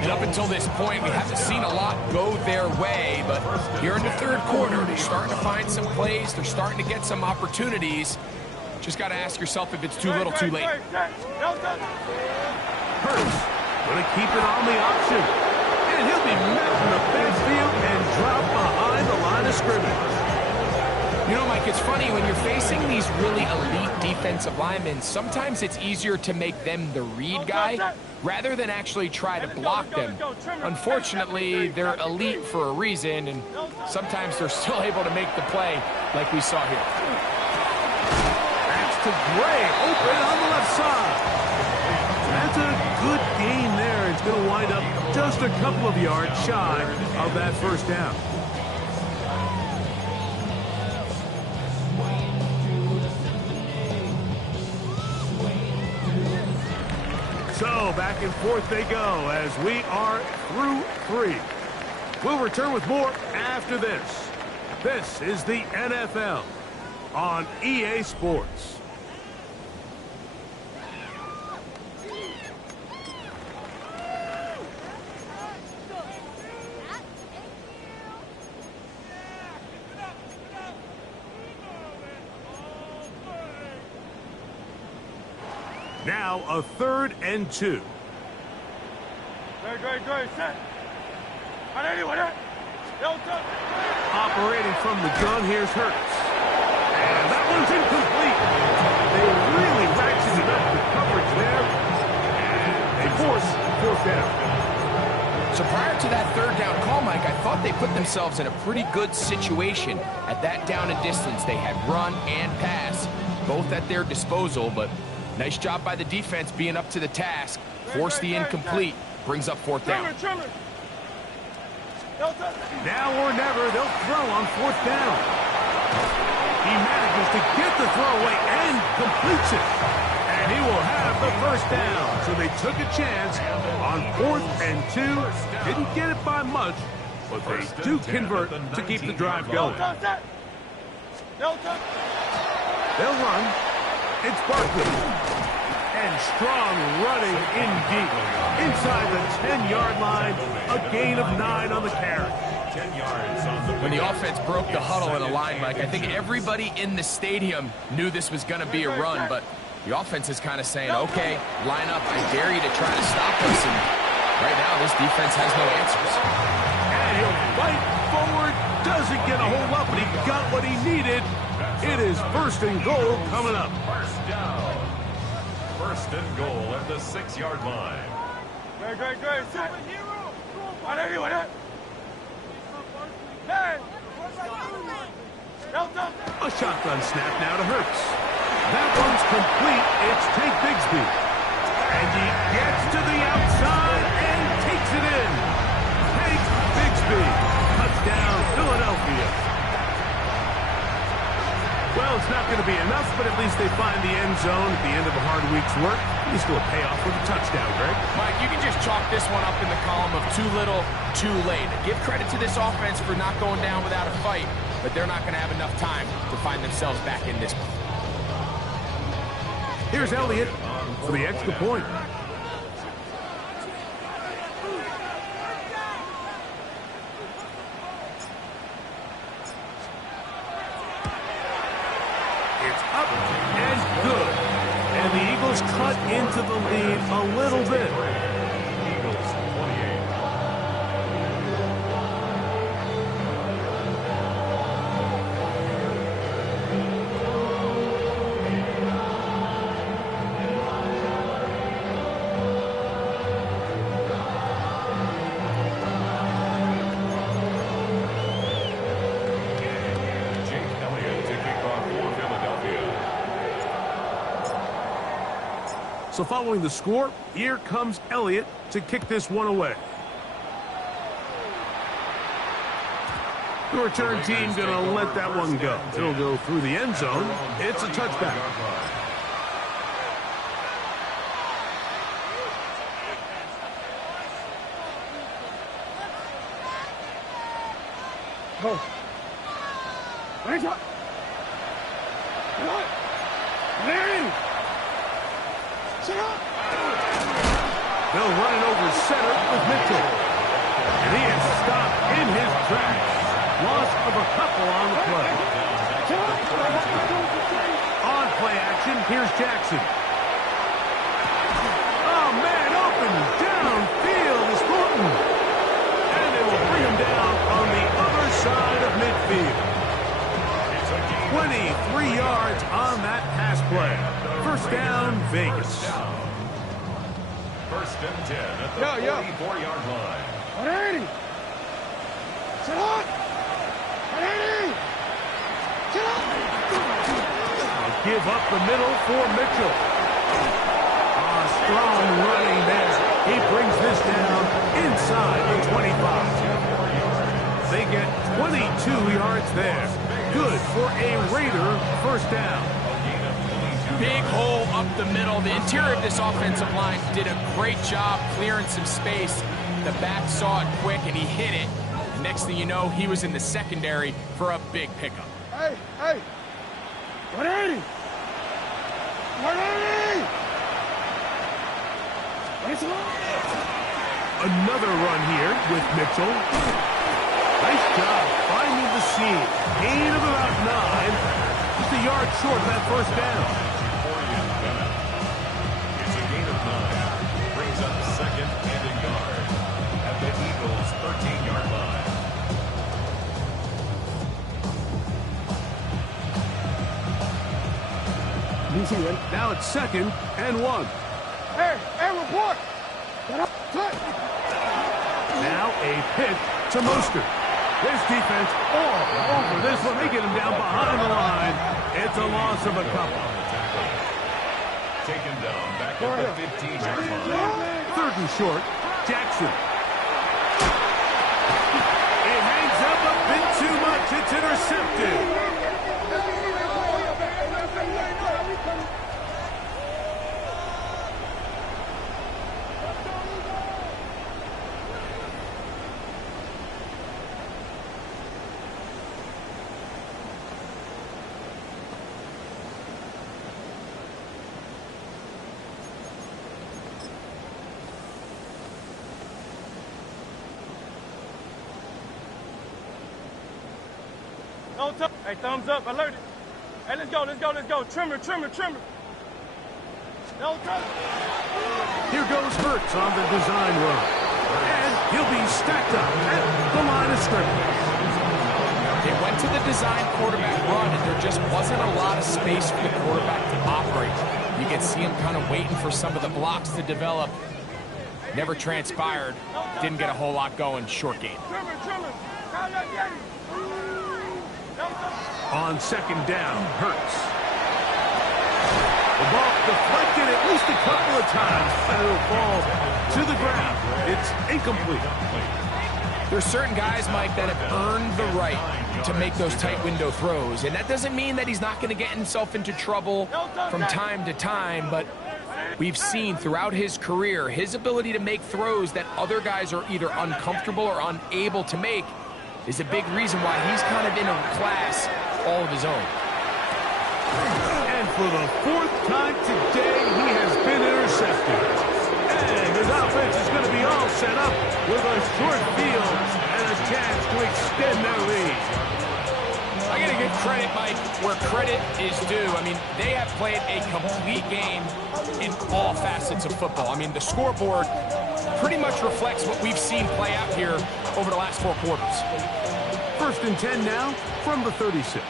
And up until this point, we haven't seen a lot go their way, but here in the 3rd quarter, they're starting to find some plays. They're starting to get some opportunities. Just got to ask yourself if it's too little, too late. Hurts going to keep it on the option. And he'll be met in the backfield and drop behind the line of scrimmage. You know, Mike, it's funny, when you're facing these really elite defensive linemen, sometimes it's easier to make them the read guy rather than actually try to block them. Unfortunately, they're elite for a reason, and sometimes they're still able to make the play like we saw here. To Gray, open on the left side. That's a good gain there. It's going to wind up just a couple of yards shy of that first down. So back and forth they go as we are through 3. We'll return with more after this. This is the NFL on EA Sports. Now a 3rd and 2. Great, set. Operating from the gun, here's Hurts. And that one's incomplete. They really ratcheted up the coverage there. And they force 4th down. So prior to that 3rd down call, Mike, I thought they put themselves in a pretty good situation at that down and distance. They had run and pass, both at their disposal, but nice job by the defense being up to the task. Force the incomplete, brings up 4th down. Now or never, they'll throw on 4th down. He manages to get the throw away and completes it. And he will have the first down. So they took a chance on 4th and 2. Didn't get it by much, but they do convert to keep the drive going. They'll run. It's Barkley. And strong running in deep. Inside the 10-yard line, a gain of 9 on the carry. 10 yards on the When the offense broke the huddle in a line, Mike, I think everybody in the stadium knew this was going to be a run, but the offense is kind of saying, okay, line up, I dare you to try to stop us, and right now this defense has no answers. And he'll fight forward, doesn't get a whole lot, but he got what he needed. It is 1st and goal coming up. first down. 1st and goal at the 6-yard line. Great, set. A shotgun snap now to Hurts. That one's complete. It's Tank Bigsby. And he gets to the outside and takes it in. Tank Bigsby. Touchdown, Philadelphia. Well, it's not going to be enough, but at least they find the end zone at the end of a hard week's work. He's still a payoff with a touchdown, Greg. Mike, you can just chalk this one up in the column of too little, too late. Give credit to this offense for not going down without a fight, but they're not going to have enough time to find themselves back in this one. Here's Elliott for the extra point. It's up just cut into the lead a little bit. Eagles 28. So following the score, here comes Elliott to kick this one away. The return team going to let that one go. It'll go through the end zone. It's a touchback. Go. Right up. Larry. Sit up. They'll run it over center with Mitchell. And he is stopped in his tracks. Loss of a couple on the play. On play action, here's Jackson. Oh, man, open downfield is Thornton. And they will bring him down on the other side of midfield. 23 yards on that pass play. First down, Vegas. First and 10 at the 44-yard line. 180. Sit up. 180. Sit up. They'll give up the middle for Mitchell. Strong running there. He brings this down inside the 25. They get 22 yards there. Good for a Raider first down. Big hole up the middle. The interior of this offensive line did a great job clearing some space. The back saw it quick, and he hit it. And next thing you know, he was in the secondary for a big pickup. Hey, hey. 180. 180. Another run here with Mitchell. Nice job finding the seam. Gain of about 9. Just a yard short of that first down. It's a gain of 9. Brings up second and a yard at the Eagles' 13-yard line. Now it's second and 1. Hey, report. Now a pitch to Mostert. This defense all over this one. They get him down behind the line. It's a loss of a couple. Taken down back at the 15-yard line. Third and short, Jackson. He hangs up a bit too much. It's intercepted. Hey, thumbs up, alert it. Hey, let's go. Trimmer. No trouble. Here goes Hurts on the design run. And he'll be stacked up at the line of scrimmage. They went to the design quarterback run, and there just wasn't a lot of space for the quarterback to operate. You can see him kind of waiting for some of the blocks to develop. Never transpired. Didn't get a whole lot going. Short game. Trimmer. On second down, Hurts. The ball deflected at least a couple of times, and it'll fall to the ground. It's incomplete. There's certain guys, Mike, that have earned the right to make those tight window throws, and that doesn't mean that he's not going to get himself into trouble from time to time, but we've seen throughout his career his ability to make throws that other guys are either uncomfortable or unable to make is a big reason why he's kind of in a class all of his own. And for the fourth time today, he has been intercepted. And his offense is going to be all set up with a short field and a chance to extend their lead. I got to give credit, Mike, where credit is due. I mean, they have played a complete game in all facets of football. I mean, the scoreboard pretty much reflects what we've seen play out here over the last 4 quarters. 1st and 10 now from the 36.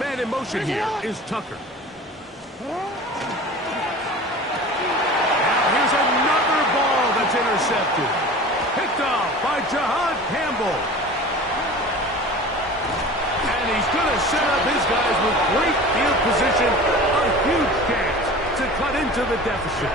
Man in motion here is Tucker. Now here's another ball that's intercepted. Picked off by Jahad Campbell. And he's going to set up his guys with great field position. A huge chance to cut into the deficit.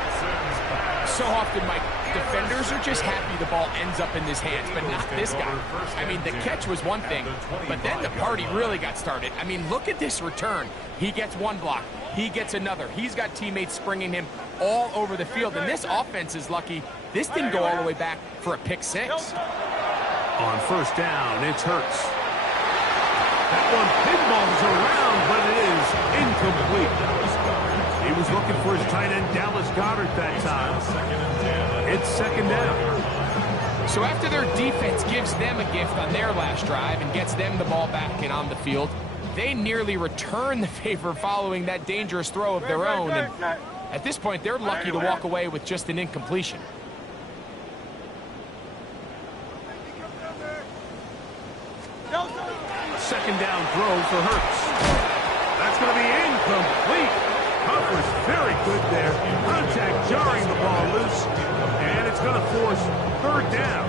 So often, Mike, defenders are just happy the ball ends up in his hands, but not this guy. I mean, the catch was one thing, but then the party really got started. I mean, look at this return. He gets one block. He gets another. He's got teammates springing him all over the field, and this offense is lucky. This didn't go all the way back for a pick 6. On 1st down, it's Hurts. That one pinballs around, but it is incomplete. He was looking for his tight end, Dallas Goedert, that time. It's 2nd down. So after their defense gives them a gift on their last drive and gets them the ball back and on the field, they nearly return the favor following that dangerous throw of their own. And at this point, they're lucky to walk away with just an incompletion. Second down throw for Hurts. That's going to be incomplete. Coverage very good there. Contact jarring the ball loose. And it's going to force 3rd down.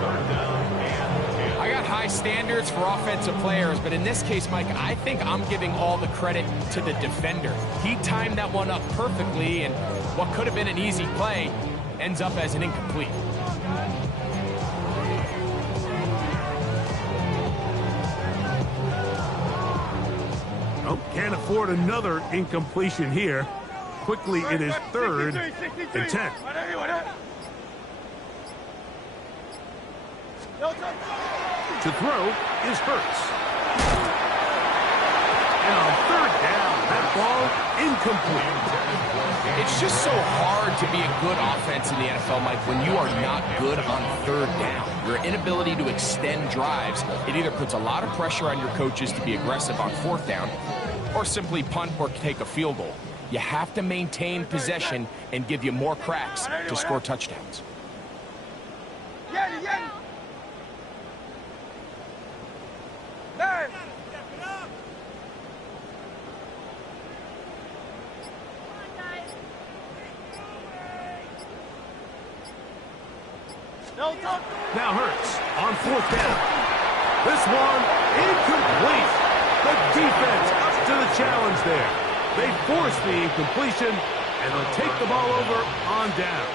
I got high standards for offensive players, but in this case, Mike, I think I'm giving all the credit to the defender. He timed that one up perfectly, and what could have been an easy play ends up as an incomplete. Oh, can't afford another incompletion here. Quickly, it is 3rd and 10. To throw is Hurts. And on 3rd down, that ball incomplete. It's just so hard to be a good offense in the NFL, Mike, when you are not good on 3rd down. Your inability to extend drives, it either puts a lot of pressure on your coaches to be aggressive on 4th down or simply punt or take a field goal. You have to maintain possession and give you more cracks to score touchdowns. Now Hurts on 4th down. This one incomplete. The defense up to the challenge there. They force the incompletion, and they'll take the ball over on down.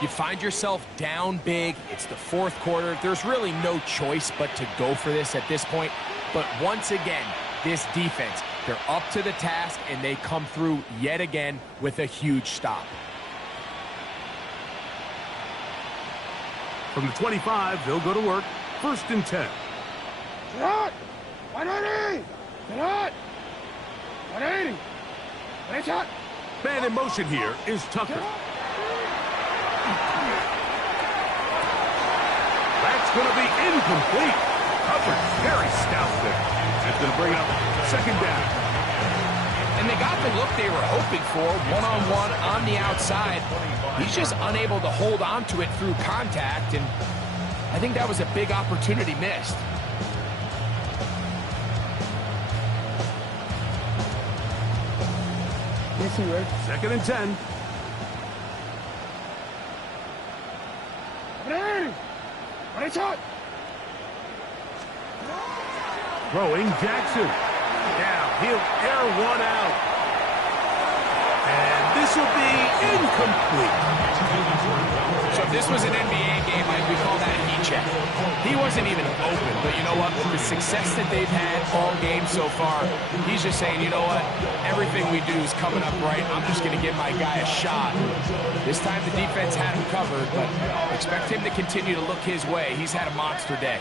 You find yourself down big. It's the 4th quarter. There's really no choice but to go for this at this point. But once again, this defense, they're up to the task, and they come through yet again with a huge stop. From the 25, they'll go to work. 1st and 10. Man in motion here is Tucker. That's going to be incomplete. Covered very stout there. That's going to bring up 2nd down. And they got the look they were hoping for, one-on-one on the outside. He's just unable to hold on to it through contact, and I think that was a big opportunity missed. Yes, 2nd and 10. Throwing Jackson. Now he'll air one out. And this will be incomplete. So if this was an NBA game, we call that a heat check. He wasn't even open, but you know what? With the success that they've had all game so far, he's just saying, you know what? Everything we do is coming up right. I'm just going to give my guy a shot. This time the defense had him covered, but expect him to continue to look his way. He's had a monster day.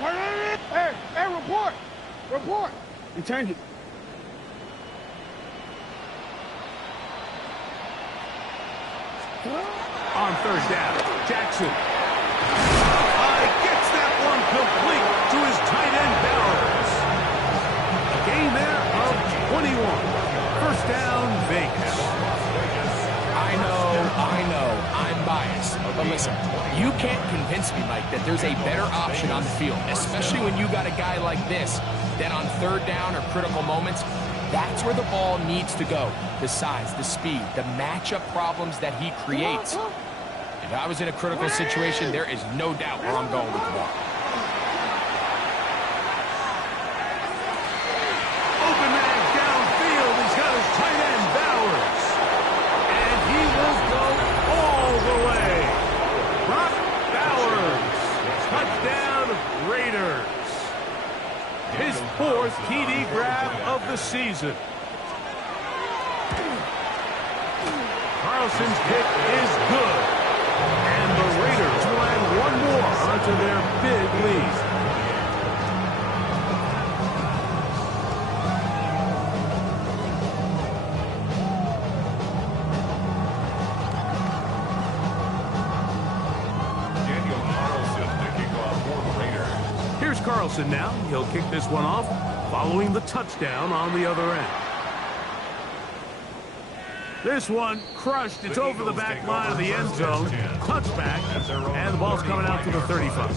Hey, report! Report! Return it. On 3rd down, Jackson. Incomplete to his tight end, Bowers. A gain there of 21. First down, Vegas. I know, I'm biased. But listen, you can't convince me, Mike, that there's a better option on the field, especially when you got a guy like this, that on third down or critical moments, that's where the ball needs to go. The size, the speed, the matchup problems that he creates. If I was in a critical situation, there is no doubt where I'm going with the ball. Open man downfield. He's got his tight end, Bowers. And he will go all the way. Brock Bowers. Touchdown, Raiders. His fourth TD grab of the season. Carlson's kick is good. And the Raiders will add one more onto their big lead. Here's Carlson now. He'll kick this one off, following the touchdown on the other end. This one crushed. It's over the back line of the end zone. Touchback, and the ball's coming out to the 35.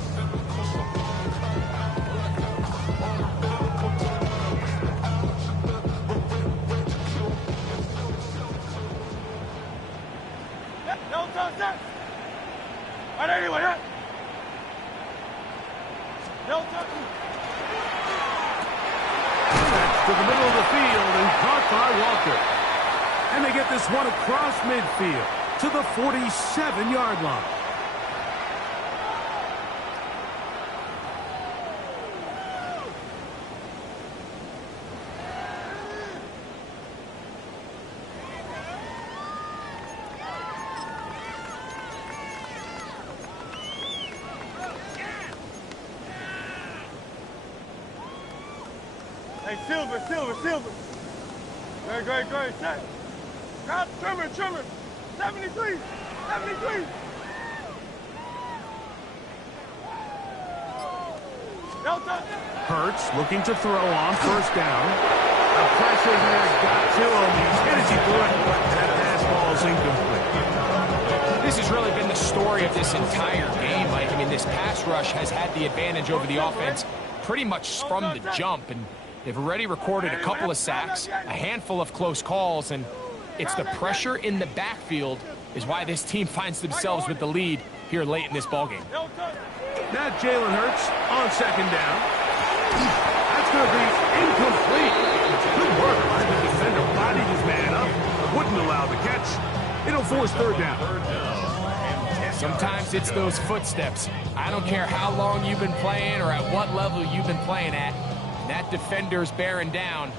No touchdown. Right anyway, yeah. No touchdown. To the middle of the field and caught by Walker. And they get this one across midfield to the 47-yard line. Hey, Silver. Great. Set. Got Trimmer. 73. No touchdown. Hurts looking to throw on first down. The pressure there got to him. He's hit as he threw it. That pass ball is incomplete. This has really been the story of this entire game, Mike. I mean, this pass rush has had the advantage over the offense pretty much from the jump, and they've already recorded a couple of sacks, a handful of close calls, and it's the pressure in the backfield is why this team finds themselves with the lead here late in this ballgame. Now Jalen Hurts on second down. That's going to be incomplete. Good work by the defender. Bodied his man up. Wouldn't allow the catch. It'll force third down. Sometimes it's those footsteps. I don't care how long you've been playing or at what level you've been playing at. That defender's bearing down.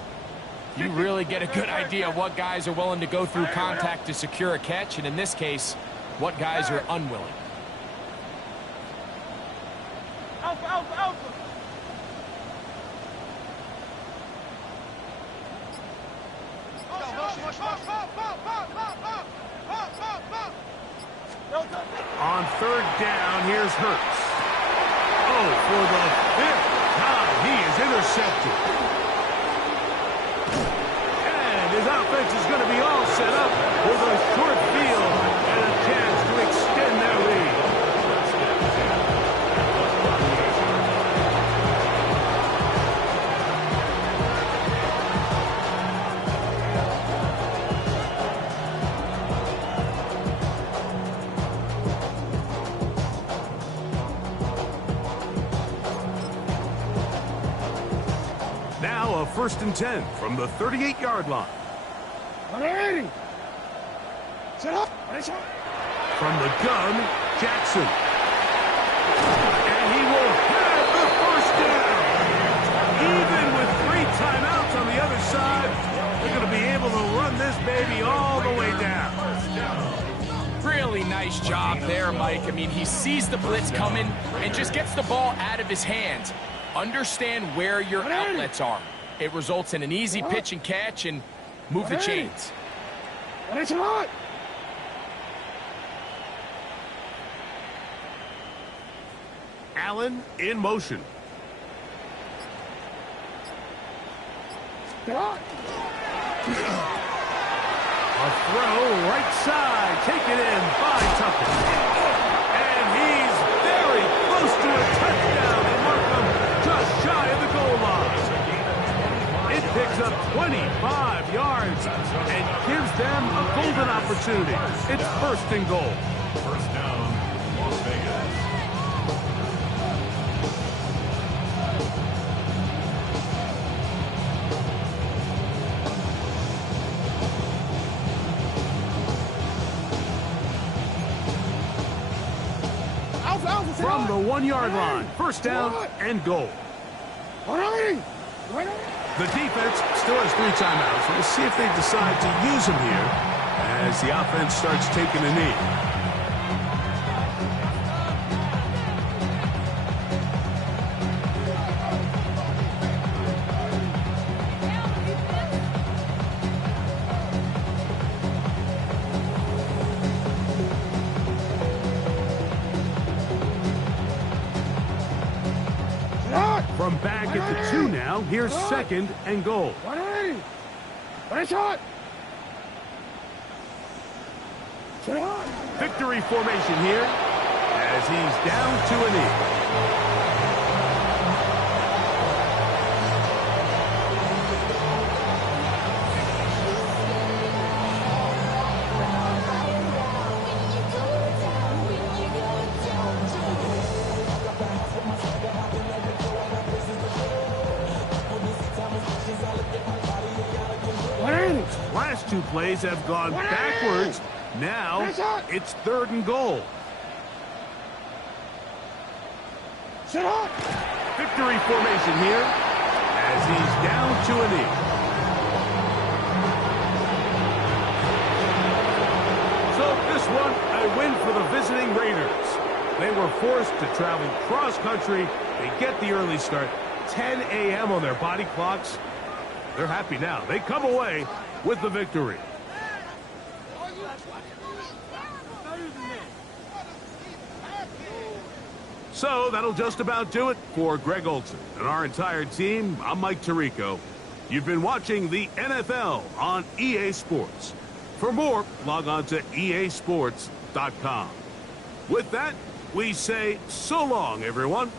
You really get a good idea of what guys are willing to go through contact to secure a catch, and in this case, what guys are unwilling. Alpha. On third down, here's Hurts. Oh, for the fifth time, he is intercepted. And his offense is going to be all set up with a short field and a chance to extend their lead. Now a 1st and 10 from the 38-yard line. Ready. Set up. From the gun, Jackson. And he will have the first down. Even with 3 timeouts on the other side, they're going to be able to run this baby all the way down. Really nice job there, Mike. I mean, he sees the blitz coming and just gets the ball out of his hands. Understand where your outlets are. It results in an easy pitch and catch and move the chains. Allen in motion. A throw right side, taken in by Tucker. And he's very close to a touchdown. They mark him just shy of the goal line. It picks up 25 yards and gives them a golden opportunity. It's first and goal. First down, Las Vegas. From the 1-yard line, first down and goal. The defense still has 3 timeouts. We'll see if they decide to use them here as the offense starts taking a knee. From back at the 2 now, here's second and goal. Victory formation here as he's down to a knee. Last 2 plays have gone backwards. Now it's third and goal. Victory formation here as he's down to a knee. So this one, a win for the visiting Raiders. They were forced to travel cross-country. They get the early start. 10 a.m. on their body clocks. They're happy now. They come away with the victory. So that'll just about do it for Greg Olson and our entire team. I'm Mike Tirico. You've been watching the NFL on EA Sports. For more, log on to easports.com. With that, we say so long, everyone.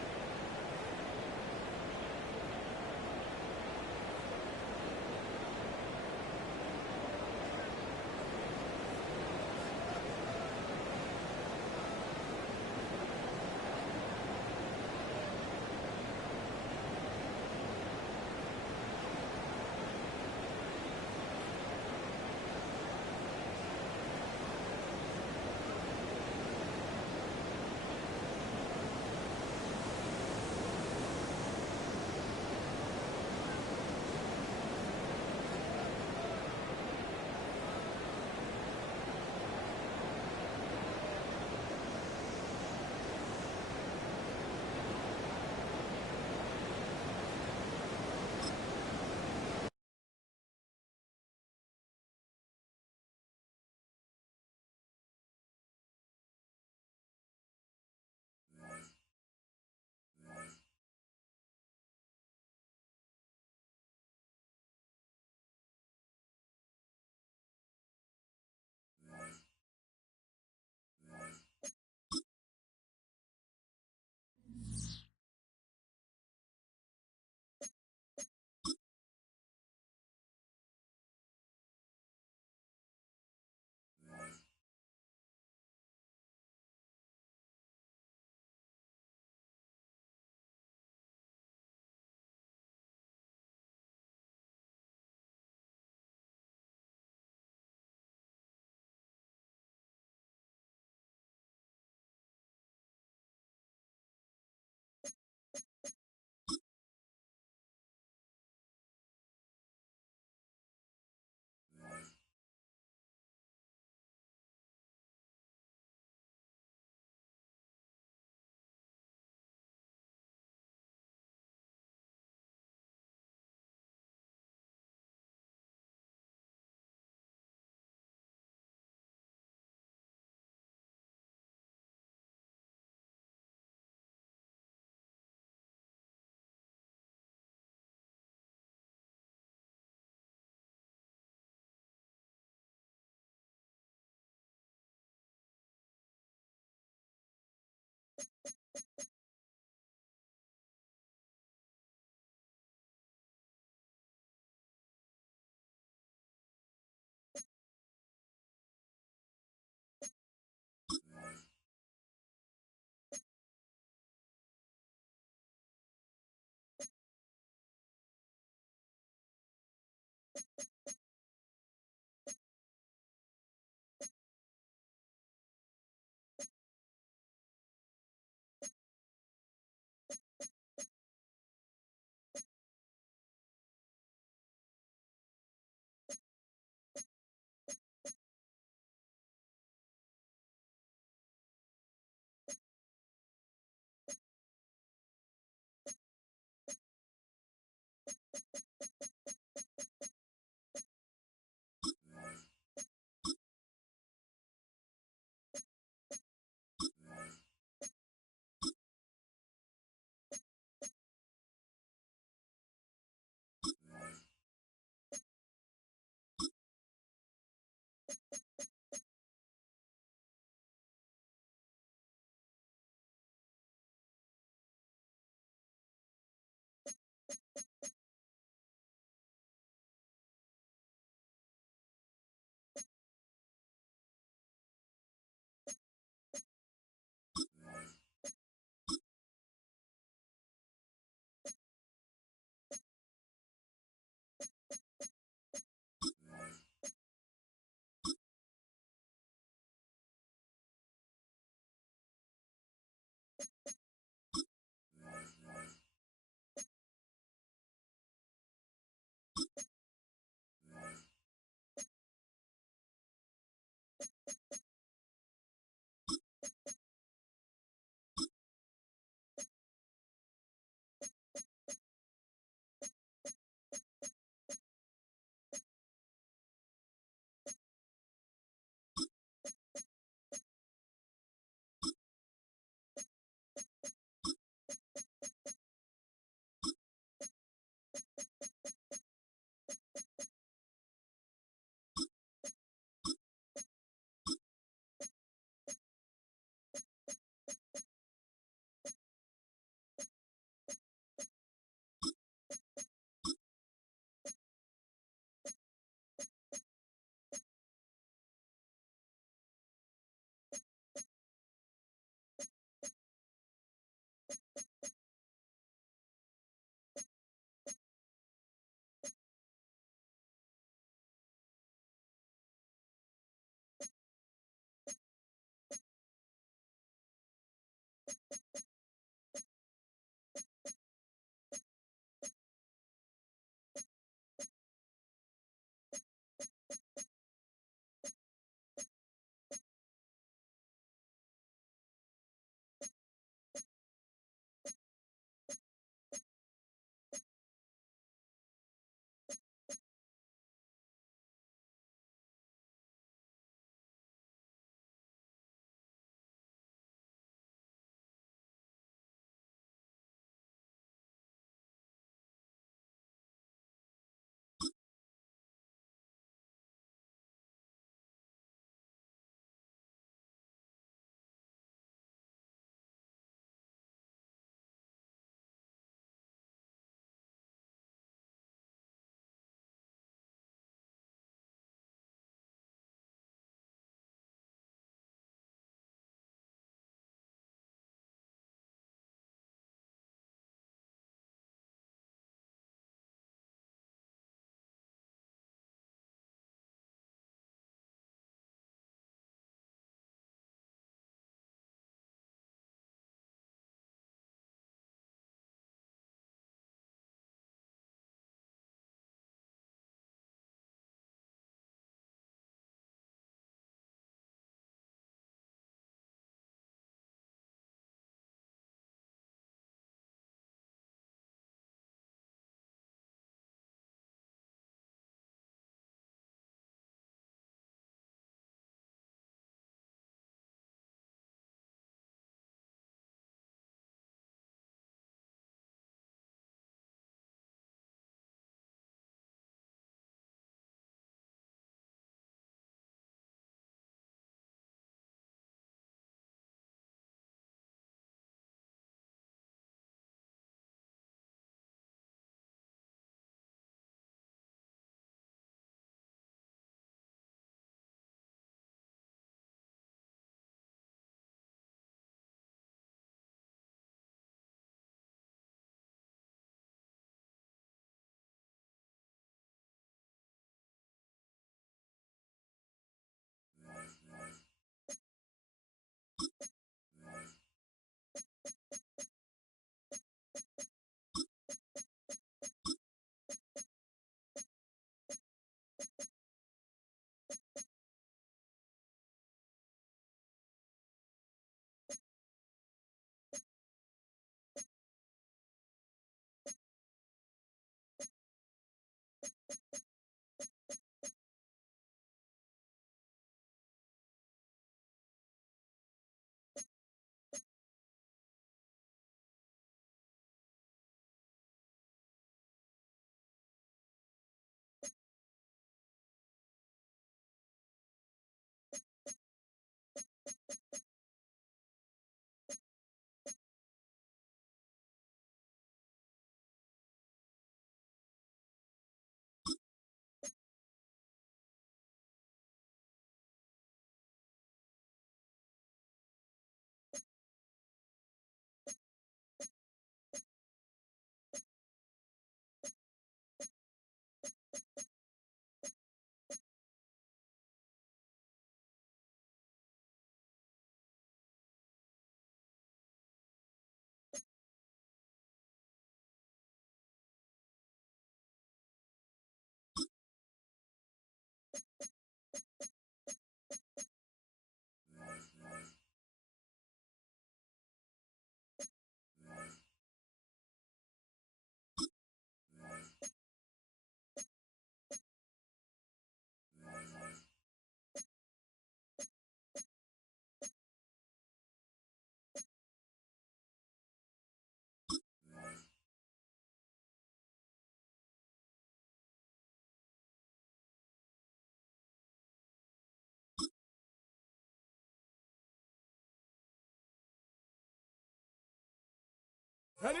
Ready?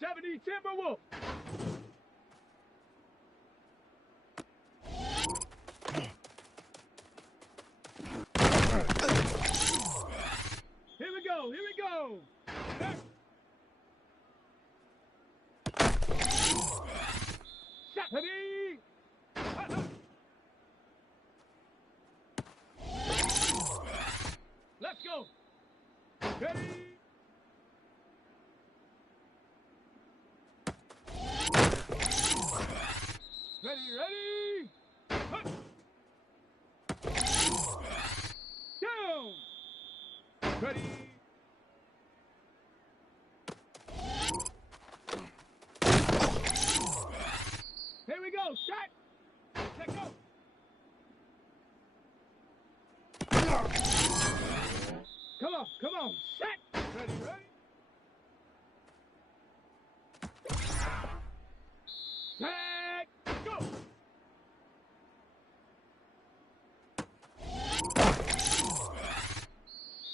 70 Timberwolf. Here we go, here we go. Shot. Ready? Let's go. Ready? Ready? Hut. Down. Ready? Here we go. Shot. Let go. Come on. Set. Ready? Set. Go.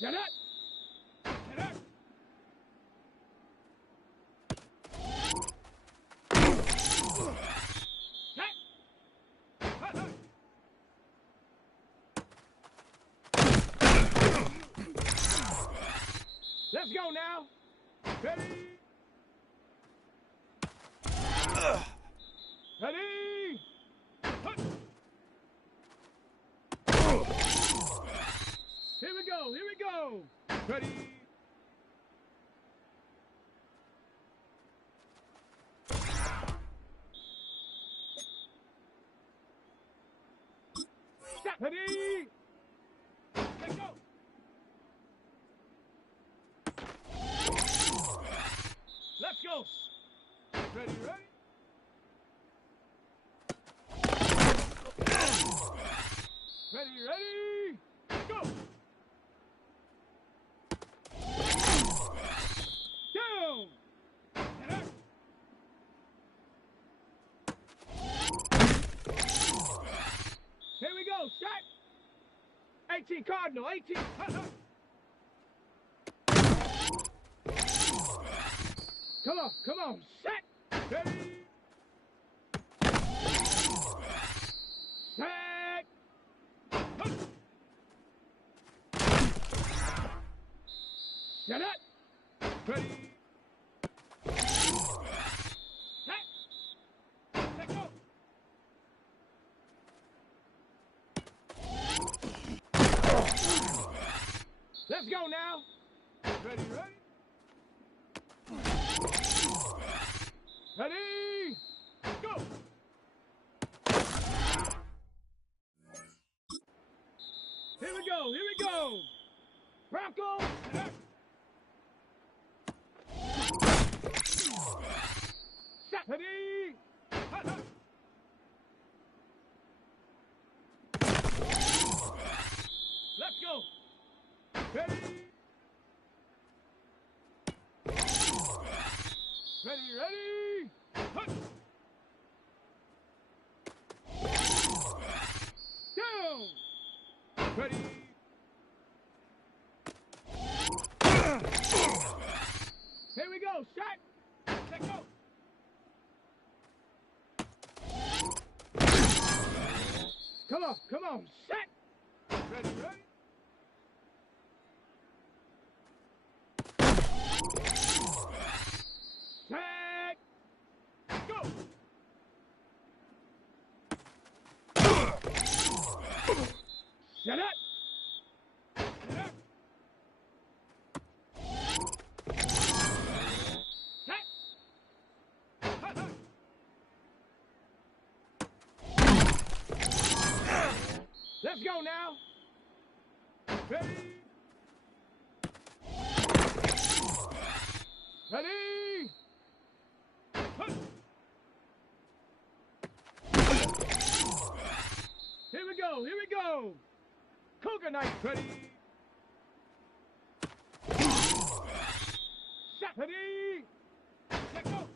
Set up. Set up. Let's go now. Ready? Ready? Hut. Here we go. Ready? Stop. Ready? Let's go. Let's go. Ready? Ready? Go. Down. Here we go. Shot. 18 Cardinal. 18. Come on. Set. Ready. Set. Hut. Set up. Ready. Set. Let go. Let's go now. Ready? Ready? Go. Here we go. Bronco. Shot. Ready? Let's go. Ready? Ready? Hut. Down. Ready? Here we go. Shot. Let go. Come on. Set. Ready? Set. Go. Set up. Set. Let's go now. Ready? Ready? Hut. Here we go. Cougar knife. Ready? Shot. Ready? Let go.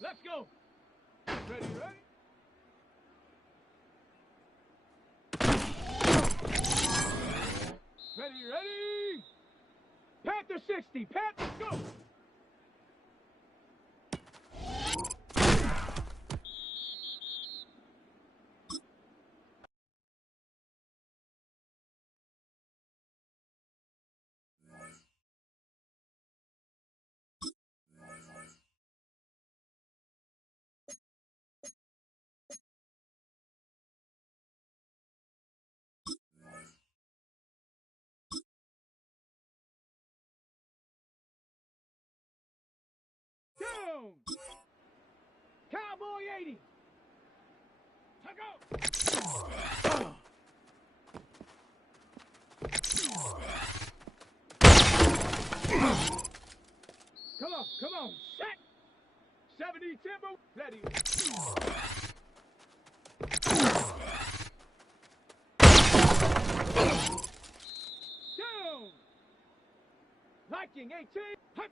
Let's go. Ready? Ready? After 60, Pat, go! Down! Cowboy 80! To go! Come on, set! 70 Timber, ready. Down! Liking 18, hut!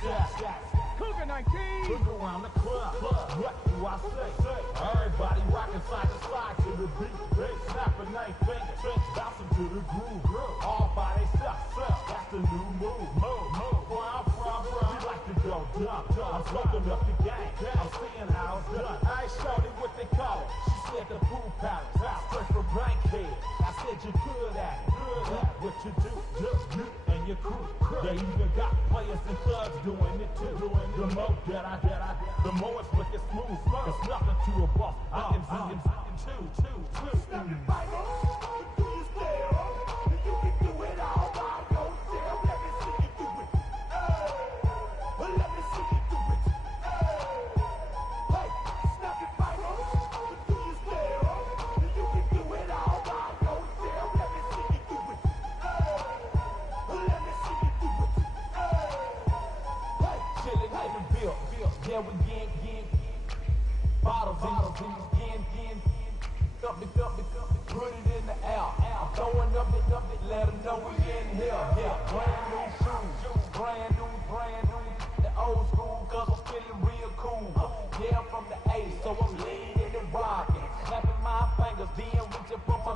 Cougar 19. Look around the club. What do I say? Everybody rocking side to side to the beat. They snapping 9 fingers, bouncing to the groove. All by themselves. That's the new move. Where I'm from, we like to go dumb. I'm smoking up the game. I'm seeing how it's done. I ain't showed it what they call it. She said the pool palace. Straight from Bankhead. I said you're good at it. What you do, you and your crew. They even got players and thugs doing it too. The more that I the more it's wicked smooth. It's nothing to a boss. I can see him too. Snapping fingers, but do you still? You can do it all by yourself. Let me see you do it. Let me see you do it. Hey, snapping fingers, but do you still? You can do it all by yourself. Let me see you do it. Let me see you do it. Hey, chillin' in the bill. Yeah, we get bottles in again. Up it, put it in the air. I'm throwing up it, let them know we in here. Yeah, brand new shoes, brand new. The old school, cause I'm feeling real cool. Yeah, I'm from the 80s, so I'm leaning and rocking. Snapping my fingers, then reaching for my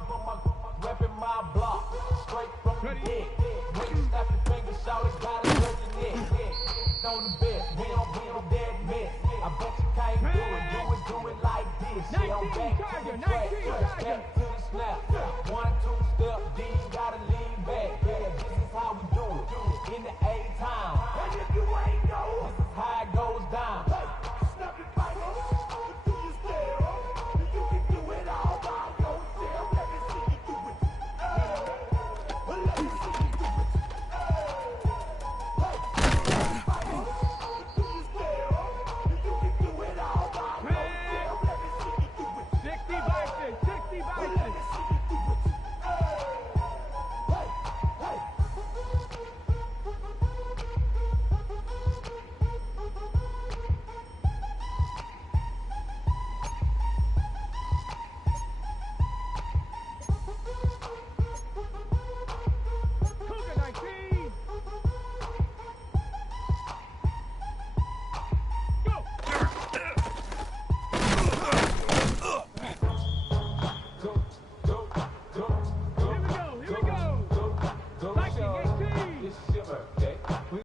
repping my block. Straight from the dick. When you snap your fingers, shout it, got it, touch your neck. On the bed.